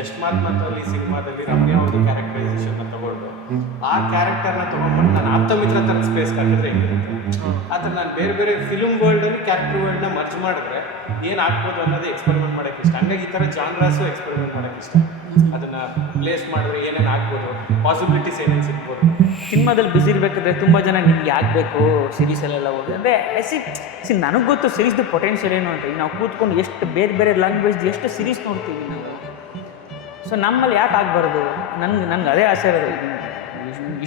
Just ಮಾತ್ಮಂತಲ್ಲಿ ಸಿನಿಮಾದಲ್ಲಿ ರಮ್ಯಾ ಒಂದು ಕ್ಯಾರೆಕ್ಟರೈಸೇಷನ್ನ ತಗೊಂಡು ಆ ಕ್ಯಾರೆಕ್ಟರ್ನ ತೊಗೊಂಡ್ಬಂದು ನಾನು ಆಪ್ತಮಿತ್ರ ಥರದ ಸ್ಪೇಸ್ ಹಾಕಿದ್ರೆ ಹೆಂಗಿರುತ್ತೆ ಆದರೆ ನಾನು ಬೇರೆ ಬೇರೆ ಫಿಲ್ಮ್ ವರ್ಲ್ಡಲ್ಲಿ ಕ್ಯಾರೆಕ್ಟರ್ ವರ್ಲ್ಡ್ನ ಮರ್ಜ್ ಮಾಡಿದ್ರೆ ಏನು ಆಗ್ಬೋದು ಅನ್ನೋದು ಎಕ್ಸ್ಪೆರಿಮೆಂಟ್ ಮಾಡೋಕ್ಕೆ ಇಷ್ಟ. ಹಂಗಾಗಿ ಈ ಥರ ಜಾನ್ರಾಸು ಎಕ್ಸ್ಪೆರಿಮೆಂಟ್ ಮಾಡೋಕ್ಕೆ ಇಷ್ಟ. ಅದನ್ನು ಪ್ಲೇಸ್ ಮಾಡಿದ್ರೆ ಏನೇನು ಆಗ್ಬೋದು, ಪಾಸಿಬಿಲಿಟೀಸ್ ಏನೇನು ಸಿಗ್ಬೋದು. ಸಿನಿಮಾದಲ್ಲಿ ಬ್ಯುಸಿ ಇರಬೇಕಾದ್ರೆ ತುಂಬ ಜನ ನಿಮ್ಗೆ ಯಾಕೆ ಬೇಕು ಸೀರೀಸಲ್ಲೆಲ್ಲ ಹೋಗಿ ಅಂದರೆ ನನಗೆ ಗೊತ್ತು ಸೀರೀಸ್ದು ಪೊಟೆನ್ಷಿಯಲ್ ಏನು ಅಂತ. ಈಗ ನಾವು ಕೂತ್ಕೊಂಡು ಎಷ್ಟು ಬೇರೆ ಬೇರೆ ಲ್ಯಾಂಗ್ವೇಜ್ ಎಷ್ಟು ಸೀರೀಸ್ ನೋಡ್ತೀವಿ ನಾವು. ಸೊ ನಮ್ಮಲ್ಲಿ ಯಾಕೆ ಆಗಬಾರ್ದು? ನನಗೆ ಅದೇ ಆಸೆ ಇರೋದು.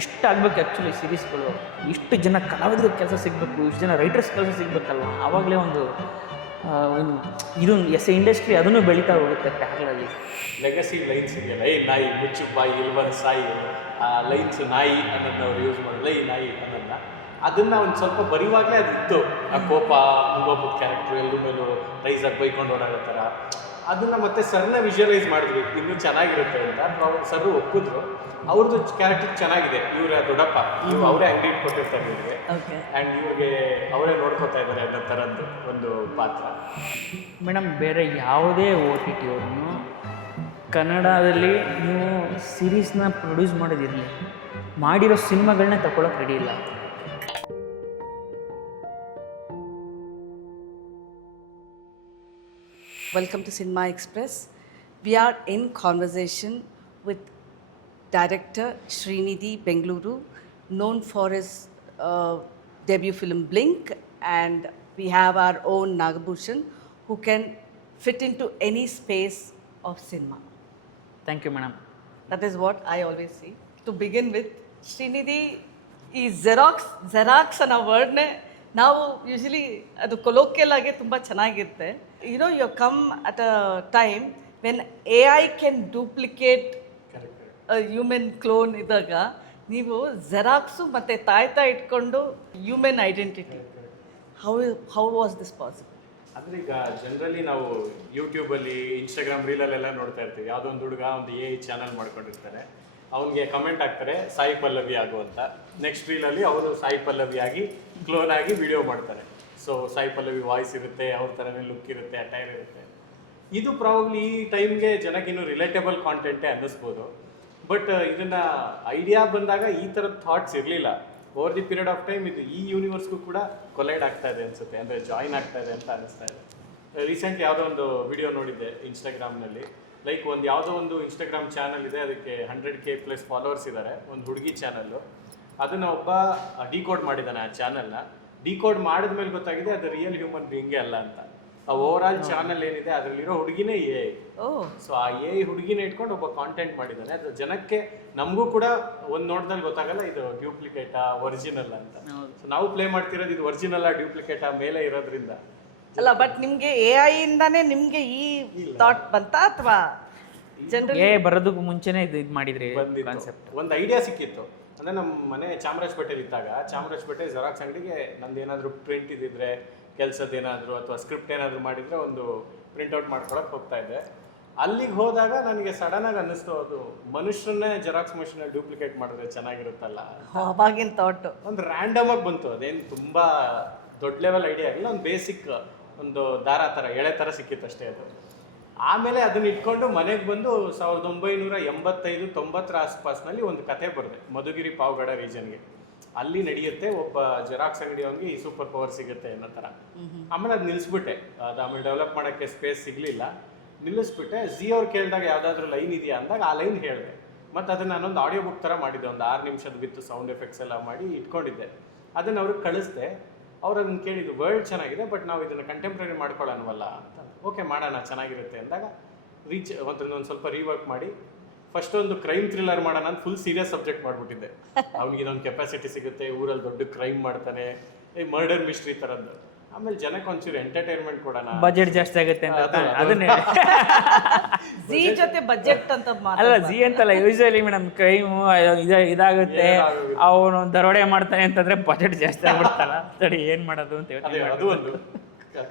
ಇಷ್ಟ ಆಗಬೇಕು ಆ್ಯಕ್ಚುಲಿ ಸೀರೀಸ್ಗಳು. ಇಷ್ಟು ಜನ ಕಲಾವಿದರಿಗೆ ಕೆಲಸ ಸಿಗಬೇಕು, ಇಷ್ಟು ಜನ ರೈಟರ್ಸ್ ಕೆಲಸ ಸಿಗಬೇಕಲ್ವ. ಆವಾಗಲೇ ಒಂದು ಇದು ಇಂಡಸ್ಟ್ರಿ ಅದನ್ನು ಬೆಳೀತಾ ಹೋಗುತ್ತೆ ಪ್ಯಾರಲಲ್ಲಿ. ಲೆಗಸಿ ಲೈನ್ಸ್ ಇದೆಯಲ್ಲ, ಈ ನಾಯಿ ಮುಚ್ಚು ಬಾಯಿ ಇಲ್ವನ್ ಸಾಯಿ, ಆ ಲೈನ್ಸ್ ನಾಯಿ ಅನ್ನೋದನ್ನ ಅವ್ರು ಯೂಸ್ ಮಾಡಿದ್ರೆ ಈ ನಾಯಿ ಅನ್ನೋದನ್ನ ಅದನ್ನು ಒಂದು ಸ್ವಲ್ಪ ಬರೀವಾಗಲೇ ಅದು ಇತ್ತು. ಆ ಕೋಪ ಮುಂಗೋಪದ ಕ್ಯಾರೆಕ್ಟ್ರು ಎಲ್ಲರ ಮೇಲೂ ರೈಸ್ ಆಗಿ ಬೈಕೊಂಡು ಓಡಾಡೋ ಥರ ಅದನ್ನು ಮತ್ತೆ ಸರ್ನ ವಿಜುವಲೈಸ್ ಮಾಡಿದ್ವಿ ಇನ್ನೂ ಚೆನ್ನಾಗಿರುತ್ತೆ ಅಂತ. ಅವ್ರು ಸರ್ ಒಪ್ಪಿದ್ರು. ಅವ್ರದ್ದು ಕ್ಯಾರೆಕ್ಟರ್ ಚೆನ್ನಾಗಿದೆ. ಇವರ ದೊಡ್ಡಪ್ಪ ಅವರೇ ಅಂಗಡಿ ಇಟ್ಕೊಟ್ಟಿರ್ತಾರೆ ಇವ್ರಿಗೆ, ಆ್ಯಂಡ್ ಇವ್ರಿಗೆ ಅವರೇ ನೋಡ್ಕೋತಾ ಇದ್ದಾರೆ ಅನ್ನೋ ಥರದ್ದು ಒಂದು ಪಾತ್ರ. ಮೇಡಮ್, ಬೇರೆ ಯಾವುದೇ OTT ಅವ್ರನ್ನು ಕನ್ನಡದಲ್ಲಿ ನೀವು ಸೀರೀಸ್ನ ಪ್ರೊಡ್ಯೂಸ್ ಮಾಡೋದಿರಲಿ, ಮಾಡಿರೋ ಸಿನಿಮಾಗಳನ್ನ ತಗೊಳ್ಳೋಕೆ ರೆಡಿ ಇಲ್ಲ. Welcome to Cinema Express. We are in conversation with director Srinidhi Bengaluru, known for his debut film Blink, and we have our own Nagabhushan, who can fit into any space of cinema. Thank you, madam. That is what I always say. To begin with, Srinidhi is Xerox ಅನ್ನೋ ವರ್ಡ್ನೇ ನಾವು usually ಅದು colloquial ಆಗಿ ತುಂಬ ಚೆನ್ನಾಗಿರುತ್ತೆ. You come at a time when AI can duplicate human clone ಇದ್ದಾಗ ನೀವು Xerox ಮತ್ತು ತಾಯ್ತಾ ಇಟ್ಕೊಂಡು human identity, how was this possible? ಅಂದರೆ ಈಗ ಜನರಲಿ ನಾವು ಯೂಟ್ಯೂಬಲ್ಲಿ ಇನ್ಸ್ಟಾಗ್ರಾಮ್ ರೀಲಲ್ಲೆಲ್ಲ ನೋಡ್ತಾ ಇರ್ತೀವಿ. ಯಾವುದೋ ಒಂದು ಹುಡುಗ ಒಂದು AI ಚಾನಲ್ ಮಾಡ್ಕೊಂಡಿರ್ತಾರೆ, ಅವನಿಗೆ ಕಮೆಂಟ್ ಹಾಕ್ತಾರೆ ಸಾಯಿ ಪಲ್ಲವಿ ಆಗು ಅಂತ. ನೆಕ್ಸ್ಟ್ ರೀಲಲ್ಲಿ ಅವರು ಸಾಯಿ ಪಲ್ಲವಿ ಆಗಿ ಕ್ಲೋನ್ ಆಗಿ ವಿಡಿಯೋ ಮಾಡ್ತಾರೆ. ಸೊ ಸಾಯಿ ಪಲ್ಲವಿ ವಾಯ್ಸ್ ಇರುತ್ತೆ, ಅವ್ರ ಥರನೇ ಲುಕ್ ಇರುತ್ತೆ, ಅಟೈರ್ ಇರುತ್ತೆ. ಇದು ಪ್ರಾಬಬ್ಲಿ ಈ ಟೈಮ್ಗೆ ಜನಕ್ಕಿನ್ನೂ ರಿಲೇಟೇಬಲ್ ಕಾಂಟೆಂಟೇ ಅನ್ನಿಸ್ಬೋದು. ಬಟ್ ಇದನ್ನು ಐಡಿಯಾ ಬಂದಾಗ ಈ ಥರದ ಥಾಟ್ಸ್ ಇರಲಿಲ್ಲ. Over the period of time ಇದು ಈ ಯೂನಿವರ್ಸ್ಗೂ ಕೂಡ ಕೊಲೈಡ್ ಆಗ್ತಾ ಇದೆ ಅನಿಸುತ್ತೆ, ಅಂದರೆ ಜಾಯಿನ್ ಆಗ್ತಾ ಇದೆ ಅಂತ ಅನ್ನಿಸ್ತಾ ಇದೆ. ರೀಸೆಂಟ್ಲಿ ಯಾವುದೋ ಒಂದು ವಿಡಿಯೋ ನೋಡಿದ್ದೆ ಇನ್ಸ್ಟಾಗ್ರಾಮ್ನಲ್ಲಿ. ಲೈಕ್ ಯಾವುದೋ ಒಂದು ಇನ್ಸ್ಟಾಗ್ರಾಮ್ ಚಾನಲ್ ಇದೆ, ಅದಕ್ಕೆ 100K+ ಫಾಲೋವರ್ಸ್ ಇದ್ದಾರೆ, ಒಂದು ಹುಡುಗಿ ಚಾನಲ್ಲು. ಅದನ್ನು ಒಬ್ಬ ಡಿಕೋಡ್ ಮಾಡಿದ್ದಾನೆ. ಆ ಚಾನಲ್ನ ಡಿಕೋಡ್ ಮಾಡಿದ ಮೇಲೆ ಗೊತ್ತಾಗಿದೆ ಅದು ರಿಯಲ್ ಹ್ಯೂಮನ್ ಬೀಯಿಂಗೇ ಅಲ್ಲ ಅಂತ. ಆ ಓವರ್ ಆಲ್ ಚಾನಲ್ ಏನಿದೆ ಅದರಲ್ಲಿರೋ ಹುಡುಗಿನೇ AI. ಸೊ ಆ AI ಹುಡುಗಿನ ಇಟ್ಕೊಂಡು ಒಬ್ಬ ಕಾಂಟೆಂಟ್ ಮಾಡಿದ್ದಾನೆ. ಅದು ಜನಕ್ಕೆ ನಮಗೂ ಕೂಡ ಒಂದು ನೋಡ್ದಲ್ಲಿ ಗೊತ್ತಾಗಲ್ಲ ಇದು ಡ್ಯೂಪ್ಲಿಕೇಟಾ ಒರಿಜಿನಲ್ ಅಂತ. ಸೊ ನಾವು ಪ್ಲೇ ಮಾಡ್ತಿರೋದು ಇದು ಒರಿಜಿನಲ್ ಡೂಪ್ಲಿಕೇಟಾ ಮೇಲೆ ಇರೋದ್ರಿಂದ ಅಲ್ಲ. ಬಟ್ ನಿಮಗೆ AI ಇಂದಾನೇ ನಿಮಗೆ ಈ ಥಾಟ್ ಬಂತಾ ಅಥವಾ ಜನರಲಿ ಬರೋದಕ್ಕೂ ಮುಂಚೆನೇ ಇದು ಮಾಡಿದ್ರಿ ಕಾನ್ಸೆಪ್ಟ್? ಒಂದು ಐಡಿಯಾ ಸಿಕ್ಕಿತ್ತು. ಅಂದರೆ ನಮ್ಮ ಮನೆ ಚಾಮರಾಜಪೇಟೆಲಿ ಇದ್ದಾಗ ಚಾಮರಾಜಪೇಟೆ ಜೆರಾಕ್ಸ್ ಅಂಗಡಿಗೆ ನಂದು ಏನಾದರೂ ಪ್ರಿಂಟ್ ಇದ್ದಿದ್ರೆ, ಕೆಲಸದ್ದೇನಾದರೂ ಅಥವಾ ಸ್ಕ್ರಿಪ್ಟ್ ಏನಾದರೂ ಮಾಡಿದರೆ ಒಂದು ಪ್ರಿಂಟ್ಔಟ್ ಮಾಡ್ಕೊಳಕ್ಕೆ ಹೋಗ್ತಾ ಇದ್ದೆ. ಅಲ್ಲಿಗೆ ಹೋದಾಗ ನನಗೆ ಸಡನ್ನಾಗಿ ಅನ್ನಿಸ್ತು, ಅದು ಮನುಷ್ಯರನ್ನೇ ಜೆರಾಕ್ಸ್ ಮಷೀನಲ್ಲಿ ಡೂಪ್ಲಿಕೇಟ್ ಮಾಡಿದ್ರೆ ಚೆನ್ನಾಗಿರುತ್ತಲ್ಲ. ಅವಾಗಿನ ಥಾಟ್ ಒಂದು ರ್ಯಾಂಡಮ್ ಆಗಿ ಬಂತು. ಅದೇನು ತುಂಬ ದೊಡ್ಡ ಲೆವೆಲ್ ಐಡಿಯಾ ಆಗಿಲ್ಲ, ಒಂದು ಬೇಸಿಕ್ ಒಂದು ದಾರ ಥರ ಎಳೆ ಥರ ಸಿಕ್ಕಿತ್ತು ಅಷ್ಟೇ ಅದು. ಆಮೇಲೆ ಅದನ್ನ ಇಟ್ಕೊಂಡು ಮನೆಗೆ ಬಂದು 1985-90 ಆಸ್ಪಾಸ್ನಲ್ಲಿ ಒಂದು ಕತೆ ಬರೆದೆ. ಮಧುಗಿರಿ ಪಾವಗಡ ರೀಜನ್ಗೆ ಅಲ್ಲಿ ನಡೆಯುತ್ತೆ, ಒಬ್ಬ ಜೆರಾಕ್ಸ್ ಅಂಗಡಿಯವನಿಗೆ ಈ ಸೂಪರ್ ಪವರ್ ಸಿಗುತ್ತೆ ಅನ್ನೋ ಥರ. ಆಮೇಲೆ ಅದು ನಿಲ್ಲಿಸ್ಬಿಟ್ಟೆ. ಅದು ಆಮೇಲೆ ಡೆವಲಪ್ ಮಾಡೋಕ್ಕೆ ಸ್ಪೇಸ್ ಸಿಗಲಿಲ್ಲ, ನಿಲ್ಲಿಸ್ಬಿಟ್ಟೆ. ಅವ್ರು ಕೇಳಿದಾಗ ಯಾವುದಾದ್ರೂ ಲೈನ್ ಇದೆಯಾ ಅಂದಾಗ ಆ ಲೈನ್ ಹೇಳಿದೆ. ಮತ್ತು ಅದನ್ನು ನಾನೊಂದು ಆಡಿಯೋ ಬುಕ್ ಥರ ಮಾಡಿದ್ದೆ, ಒಂದು 6 ನಿಮಿಷದ ಬಿತ್ತು ಸೌಂಡ್ ಎಫೆಕ್ಟ್ಸ್ ಎಲ್ಲ ಮಾಡಿ ಇಟ್ಕೊಂಡಿದ್ದೆ. ಅದನ್ನು ಅವ್ರಿಗೆ ಕಳಿಸ್ದೆ. ಅವ್ರು ಅದನ್ನು ಕೇಳಿದ್ದು, ವರ್ಲ್ಡ್ ಚೆನ್ನಾಗಿದೆ ಬಟ್ ನಾವು ಇದನ್ನು ಕಂಟೆಂಪ್ರರಿ ಮಾಡ್ಕೊಳ್ಳೋಣವಲ್ಲ ಅಂತ. ಓಕೆ ಮಾಡೋಣ, ಚೆನ್ನಾಗಿರುತ್ತೆ ಅಂದಾಗ ಒಂದು ಸ್ವಲ್ಪ ರೀವರ್ಕ್ ಮಾಡಿ ಫಸ್ಟ್ ಒಂದು ಕ್ರೈಮ್ ಥ್ರಿಲ್ಲರ್ ಮಾಡೋಣ ಅಂತ ಫುಲ್ ಸೀರಿಯಸ್ ಸಬ್ಜೆಕ್ಟ್ ಮಾಡಿಬಿಟ್ಟಿದ್ದೆ. ಅವ್ನಿಗೆ ಇದೊಂದು ಕೆಪಾಸಿಟಿ ಸಿಗುತ್ತೆ, ಊರಲ್ಲಿ ದೊಡ್ಡ ಕ್ರೈಮ್ ಮಾಡ್ತಾನೆ, ಈ ಮರ್ಡರ್ ಮಿಸ್ಟ್ರಿ ಥರದ್ದು. ಆಮೇಲೆ ಜನಕ್ಕೆ ಒಂಚೂರು ಎಂಟರ್ಟೈನ್ಮೆಂಟ್ ಕೊಡೋಣ, ಬಜೆಟ್ ಜಾಸ್ತಿ ಆಗುತ್ತೆ ಅಂತ ಅದನ್ನೇ ಜಿ ಜೊತೆ ಬಜೆಟ್ ಅಂತ ಅಲ್ಲ, ಜಿ ಅಂತಲ್ಲ, ಯೂಶುವಲಿ ಮೇಡಮ್ ಕ್ರೈಮು ಇದಾಗುತ್ತೆ, ಅವನು ದರೋಡೆ ಮಾಡ್ತಾನೆ ಅಂತಂದ್ರೆ ಬಜೆಟ್ ಜಾಸ್ತಿ ಆಗ್ಬಿಡ್ತಲ್ಲ, ಸರಿ ಏನು ಮಾಡೋದು ಅಂತ ಹೇಳ್ತೀನಿ. ಅದು ಒಂದು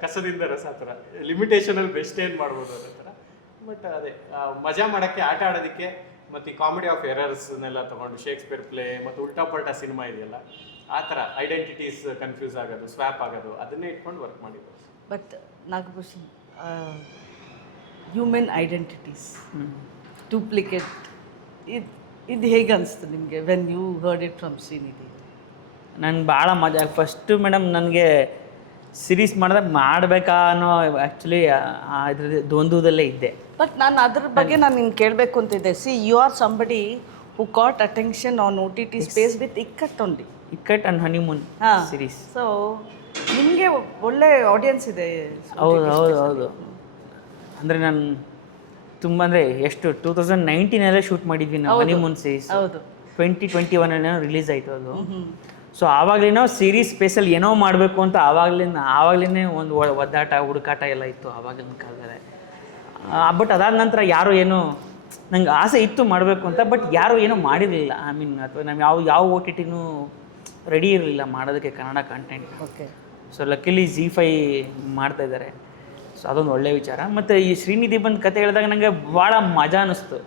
ಕಸದಿಂದ ರಸ ಥರ, ಲಿಮಿಟೇಷನಲ್ಲಿ ಬೆಸ್ಟ್ ಏನು ಮಾಡ್ಬೋದು ಅನ್ನೋ ಥರ. ಬಟ್ ಅದೇ ಮಜಾ ಮಾಡೋಕ್ಕೆ, ಆಟ ಆಡೋದಕ್ಕೆ, ಮತ್ತು ಈ ಕಾಮಿಡಿ ಆಫ್ ಎರರ್ಸ್ನೆಲ್ಲ ತೊಗೊಂಡು ಶೇಕ್ಸ್ಪಿಯರ್ ಪ್ಲೇ ಮತ್ತು ಉಲ್ಟಾ ಪಲ್ಟಾ ಸಿನಿಮಾ ಇದೆಯಲ್ಲ ಆ ಥರ ಐಡೆಂಟಿಟೀಸ್ ಕನ್ಫ್ಯೂಸ್ ಆಗೋದು, ಸ್ವ್ಯಾಪ್ ಆಗೋದು, ಅದನ್ನೇ ಇಟ್ಕೊಂಡು ವರ್ಕ್ ಮಾಡಿದ್ದು. But Nagabhushan, human identities duplicate ಇದು ಹೇಗೆ ಅನಿಸ್ತು ನಿಮಗೆ when you heard it from Srinidhi? ನನ್ಗೆ ಭಾಳ ಮಜಾ. ಫಸ್ಟು ಮೇಡಮ್ ನನಗೆ ಸಿರೀಸ್ ಮಾಡಬೇಕಾ ಅನ್ನೋ ಆ್ಯಕ್ಚುಲಿ ಇದ್ರ ದ್ವಂದ್ವದಲ್ಲೇ ಇದ್ದೆ. ಬಟ್ ನಾನು ಅದ್ರ ಬಗ್ಗೆ ನಾನು ನಿಮ್ಗೆ ಕೇಳಬೇಕು ಅಂತಿದ್ದೆ. You are somebody who caught attention on OTT space with Ikkat only. Ikkat and Honeymoon series. So ನಿಮಗೆ ಒಳ್ಳೆ ಆಡಿಯನ್ಸ್ ಇದೆ. ಹೌದು. ಅಂದರೆ ನಾನು ತುಂಬ ಅಂದರೆ ಎಷ್ಟು 2019 ಶೂಟ್ ಮಾಡಿದ್ವಿ ನಾವು ಹನಿಮೂನ್ ಸೀರೀಸ್. ಹೌದು. 2021 ರಿಲೀಸ್ ಆಯಿತು ಅದು. ಸೊ ಆವಾಗಲೇ ಸೀರೀಸ್ ಸ್ಪೇಸಲ್ಲಿ ಏನೋ ಮಾಡಬೇಕು ಅಂತ ಆವಾಗಲೇ ಒಂದು ಒದ್ದಾಟ ಹುಡುಕಾಟ ಎಲ್ಲ ಇತ್ತು ಆವಾಗಿನ ಕಾಲದಲ್ಲಿ. ಬಟ್ ಅದಾದ ನಂತರ ಯಾರು ಏನೋ ನಂಗೆ ಆಸೆ ಇತ್ತು ಮಾಡಬೇಕು ಅಂತ, ಬಟ್ ಯಾರೂ ಏನೂ ಮಾಡಿರಲಿಲ್ಲ. ಅಥವಾ ನಾವು ಯಾವ OTTನೂ ರೆಡಿ ಇರಲಿಲ್ಲ ಮಾಡೋದಕ್ಕೆ Kannada content. Okay. So ಲಕ್ಕಿಲಿ ZEE5 ಮಾಡ್ತಾಯಿದ್ದಾರೆ. ಸೊ ಅದೊಂದು ಒಳ್ಳೆಯ ವಿಚಾರ. ಮತ್ತು ಈ ಶ್ರೀನಿಧಿ ಬಂದು ಕತೆ ಹೇಳಿದಾಗ ನನಗೆ ಭಾಳ ಮಜಾ ಅನ್ನಿಸ್ತು.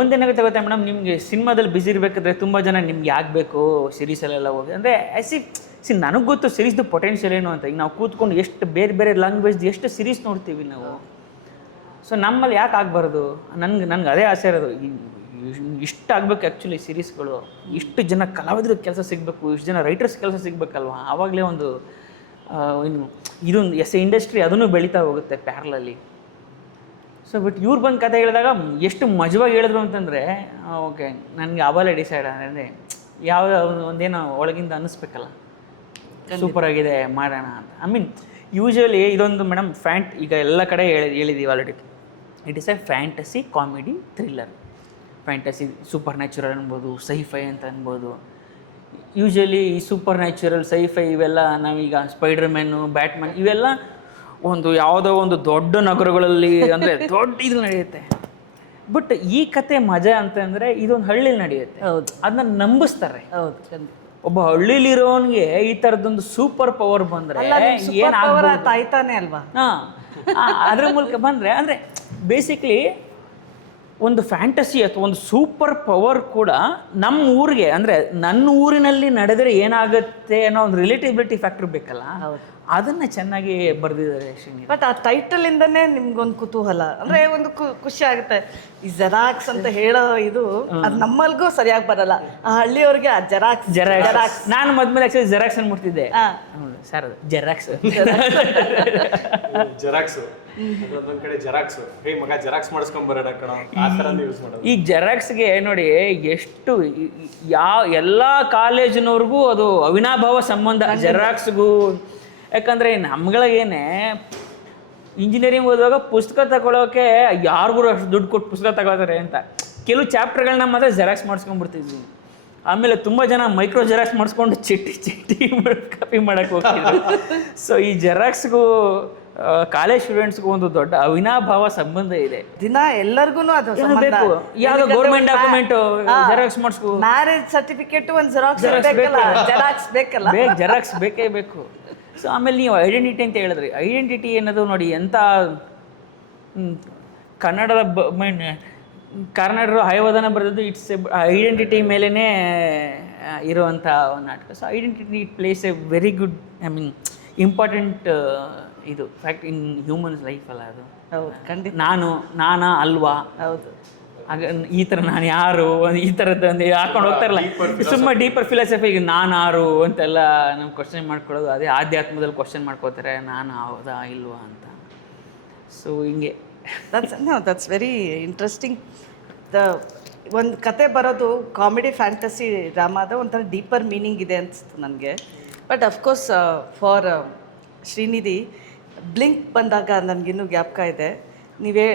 ಒಂದೇನಾಗುತ್ತೆ ಗೊತ್ತಾ ಮೇಡಮ್, ನಿಮಗೆ ಸಿನಿಮಾದಲ್ಲಿ ಬ್ಯುಸಿ ಇರಬೇಕಾದ್ರೆ ತುಂಬ ಜನ ನಿಮ್ಗೆ ಯಾಕೆ ಬೇಕು ಸೀರೀಸಲ್ಲೆಲ್ಲ ಹೋಗಿ ಅಂದರೆ ನನಗೆ ಗೊತ್ತು ಸೀರೀಸ್ದು ಪೊಟೆನ್ಷಿಯಲ್ ಏನು ಅಂತ. ಈಗ ನಾವು ಕೂತ್ಕೊಂಡು ಎಷ್ಟು ಬೇರೆ ಬೇರೆ ಲ್ಯಾಂಗ್ವೇಜ್ ಎಷ್ಟು ಸೀರೀಸ್ ನೋಡ್ತೀವಿ ನಾವು. ಸೊ ನಮ್ಮಲ್ಲಿ ಯಾಕೆ ಆಗಬಾರ್ದು? ನನಗೆ ಅದೇ ಆಸೆ ಇರೋದು. ಇಷ್ಟ ಆಗಬೇಕು ಆ್ಯಕ್ಚುಲಿ ಸೀರೀಸ್ಗಳು. ಇಷ್ಟು ಜನ ಕಲಾವಿದ್ರಿಗೆ ಕೆಲಸ ಸಿಗಬೇಕು, ಇಷ್ಟು ಜನ ರೈಟರ್ಸ್ ಕೆಲಸ ಸಿಗಬೇಕಲ್ವ. ಆವಾಗಲೇ ಒಂದು ಇದೊಂದು ಇಂಡಸ್ಟ್ರಿ ಅದನ್ನು ಬೆಳೀತಾ ಹೋಗುತ್ತೆ ಪ್ಯಾರಲಲ್ಲಿ. ಸೊ ಬಟ್ ಇವ್ರು ಬಂದು ಕತೆ ಹೇಳಿದಾಗ ಎಷ್ಟು ಮಜವಾಗಿ ಹೇಳಿದ್ರು ಅಂತಂದರೆ ಓಕೆ ನನಗೆ ಆವಾಗಲೇ ಡಿಸೈಡ್ ಅಂದರೆ ಯಾವುದೋ ಒಂದೇನೋ ಒಳಗಿಂದ ಅನ್ನಿಸ್ಬೇಕಲ್ಲ ಸೂಪರಾಗಿದೆ ಮಾಡೋಣ ಅಂತ. ಯೂಶ್ವಲಿ ಇದೊಂದು ಮೇಡಮ್ ಈಗ ಎಲ್ಲ ಕಡೆ ಹೇಳಿದ್ದೀವಿ already. It is A fantasy comedy thriller. Fantasy super natural ಅನ್ಬೋದು, ಸೈಫೈ ಅಂತ ಅನ್ಬೋದು. ಯೂಶ್ವಲಿ ಈ ಸೂಪರ್ ನ್ಯಾಚುರಲ್ ಸೈಫೈ ಇವೆಲ್ಲ ನಾವೀಗ ಸ್ಪೈಡರ್-ಮ್ಯಾನು, ಬ್ಯಾಟ್ಮ್ಯಾನ್ ಇವೆಲ್ಲ ಒಂದು ಯಾವುದೋ ಒಂದು ದೊಡ್ಡ ನಗರಗಳಲ್ಲಿ ಅಂದರೆ ದೊಡ್ಡ ಇದು ನಡೆಯುತ್ತೆ. ಬಟ್ ಈ ಕತೆ ಮಜಾ ಅಂತಂದರೆ ಇದೊಂದು ಹಳ್ಳಿಲಿ ನಡೆಯುತ್ತೆ. ಹೌದು. ಅದನ್ನ ನಂಬಿಸ್ತಾರೆ. ಹೌದು. ಒಬ್ಬ ಹಳ್ಳಿಲಿರೋನ್ಗೆ ಈ ಥರದೊಂದು ಸೂಪರ್ ಪವರ್ ಬಂದರೆ ತಾಯ್ತಾನೆ ಅಲ್ವಾ? ಅದ್ರ ಮೂಲಕ ಬಂದರೆ ಅಂದರೆ ಬೇಸಿಕ್ಲಿ ಒಂದು ಫ್ಯಾಂಟಸಿ ಅಥವಾ ಒಂದು ಸೂಪರ್ ಪವರ್ ಕೂಡ ನಮ್ಮ ಊರಿಗೆ ಅಂದರೆ ನನ್ನ ಊರಿನಲ್ಲಿ ನಡೆದರೆ ಏನಾಗುತ್ತೆ ಅನ್ನೋ ಒಂದು ರಿಲೇಟಿಬಿಲಿಟಿ ಫ್ಯಾಕ್ಟರ್ ಬೇಕಲ್ಲ, ಅದನ್ನು ಚೆನ್ನಾಗಿ ಬರೆದಿದ್ದಾರೆ ಶ್ರೀನಿಧಿ. ಬಟ್ ಆ ಟೈಟಲ್ ಇಂದನೇ ನಿಮ್ಗೊಂದು ಕುತೂಹಲ ಅಂದರೆ ಒಂದು ಖುಷಿ ಆಗುತ್ತೆ. ಈ ಜೆರಾಕ್ಸ್ ಅಂತ ಹೇಳೋ ಇದು ಅದು ನಮ್ಮಲ್ಗೂ ಸರಿಯಾಗಿ ಬರಲ್ಲ. ಆ ಹಳ್ಳಿಯವ್ರಿಗೆ ಆ ಜೆರಾಕ್ಸ್ ನಾನು ಮೊದ್ಮೇಲೆ ಆಕ್ಚುಲಿ ಜೆರಾಕ್ಸ್ ಅನ್ಬಿಡ್ತಿದ್ದೆ. ಸರ್ ಜೆರಾಕ್ಸ್ ಒಂದೊಂದ್ ಕಡೆ ಜೆರಾಕ್ಸ್ ಮಗ ಜೆರಾಕ್ಸ್ ಮಾಡಿಸ್ಕೊಂಬರೋಣ ಕಣ ಆ ಥರ ಯೂಸ್ ಮಾಡೋದು. ಈ ಜೆರಾಕ್ಸ್ಗೆ ನೋಡಿ ಎಷ್ಟು ಎಲ್ಲ ಕಾಲೇಜಿನವ್ರಿಗೂ ಅದು ಅವಿನಾಭಾವ ಸಂಬಂಧ ಜೆರಾಕ್ಸ್ಗೂ. ಯಾಕಂದರೆ ನಮ್ಗಳಿಗೇನೆ ಇಂಜಿನಿಯರಿಂಗ್ ಓದುವಾಗ ಪುಸ್ತಕ ತಗೊಳ್ಳೋಕೆ ಯಾರಿಗೂ ಅಷ್ಟು ದುಡ್ಡು ಕೊಟ್ಟು ಪುಸ್ತಕ ತಗೋತಾರೆ ಅಂತ ಕೆಲವು ಚಾಪ್ಟರ್ಗಳನ್ನ ಮಾತ್ರ ಜೆರಾಕ್ಸ್ ಮಾಡಿಸ್ಕೊಂಡ್ಬಿಡ್ತಿದ್ವಿ. ಆಮೇಲೆ ತುಂಬ ಜನ ಮೈಕ್ರೋ ಜೆರಾಕ್ಸ್ ಮಾಡಿಸ್ಕೊಂಡು ಚಿಟ್ಟಿ ಕಾಪಿ ಮಾಡೋಕ್ಕೆ ಹೋಗ್ತಿದ್ರು. ಸೊ ಈ ಜೆರಾಕ್ಸ್ಗೂ ಕಾಲೇಜ್ ಸ್ಟೂಡೆಂಟ್ಸ್ಗೂ ಒಂದು ದೊಡ್ಡ ಅವಿನಾಭಾವ ಸಂಬಂಧ ಇದೆ. ದಿನ ಎಲ್ಲರಿಗೂ ಅದು ಬೇಕು. ಯಾವ್ದೋ ಗೌರ್ಮೆಂಟ್ ಡಾಕ್ಯುಮೆಂಟ್ ಜೆರಾಕ್ಸ್ ಮಾಡಿಸ್ಕೊ, ಮ್ಯಾರೇಜ್ ಸರ್ಟಿಫಿಕೇಟ್ ಒಂದು ಜೆರಾಕ್ಸ್ ಬೇಕಲ್ಲ, ಜೆರಾಕ್ಸ್ ಬೇಕೇ ಬೇಕು. ಸೊ ಆಮೇಲೆ ನೀವು ಐಡೆಂಟಿಟಿ ಅಂತ ಹೇಳಿದ್ರಿ. ಐಡೆಂಟಿಟಿ ಅನ್ನೋದು ನೋಡಿ ಎಂಥ ಕನ್ನಡರು ಹಯವದನ ಬರೆದದ್ದು ಇಟ್ಸ್ ಐಡೆಂಟಿಟಿ ಮೇಲೇ ಇರುವಂಥ ಒಂದು ನಾಟಕ. So identity it place A very good important ಇದು ಫ್ಯಾಕ್ಟ್ ಇನ್ ಹ್ಯೂಮನ್ಸ್ ಲೈಫ್ ಅಲ್ಲ ಅದು. ಹೌದು, ಖಂಡಿತ. ನಾನಾ ಅಲ್ವಾ? ಹೌದು. ಆಗ ಈ ಥರ ನಾನು ಯಾರು ಈ ಥರದ್ದು ಒಂದು ಹಾಕೊಂಡು ಹೋಗ್ತಾರಲ್ಲ, ಸುಮ್ಮನೆ ಡೀಪರ್ ಫಿಲಾಸಫಿಗೆ ನಾನು ಯಾರು ಅಂತೆಲ್ಲ ನಾವು ಕ್ವಶನ್ ಮಾಡ್ಕೊಳ್ಳೋದು. ಅದೇ ಆಧ್ಯಾತ್ಮದಲ್ಲಿ ಕ್ವಶನ್ ಮಾಡ್ಕೋತಾರೆ, ನಾನು ಹೌದಾ ಇಲ್ವಾ ಅಂತ. ಸೊ ಹಿಂಗೆ ದಟ್ಸ್ ವೆರಿ ಇಂಟ್ರೆಸ್ಟಿಂಗ್. ಒಂದು ಕತೆ ಬರೋದು ಕಾಮಿಡಿ ಫ್ಯಾಂಟಸಿ ಡ್ರಾಮಾದ ಒಂಥರ ಡೀಪರ್ ಮೀನಿಂಗ್ ಇದೆ ಅನಿಸ್ತು ನನಗೆ. But of course for Srinidhi Blink ಬಂದಾಗ ನನಗಿನ್ನೂ ಜ್ಞಾಪಕ ಇದೆ, ನೀವೇ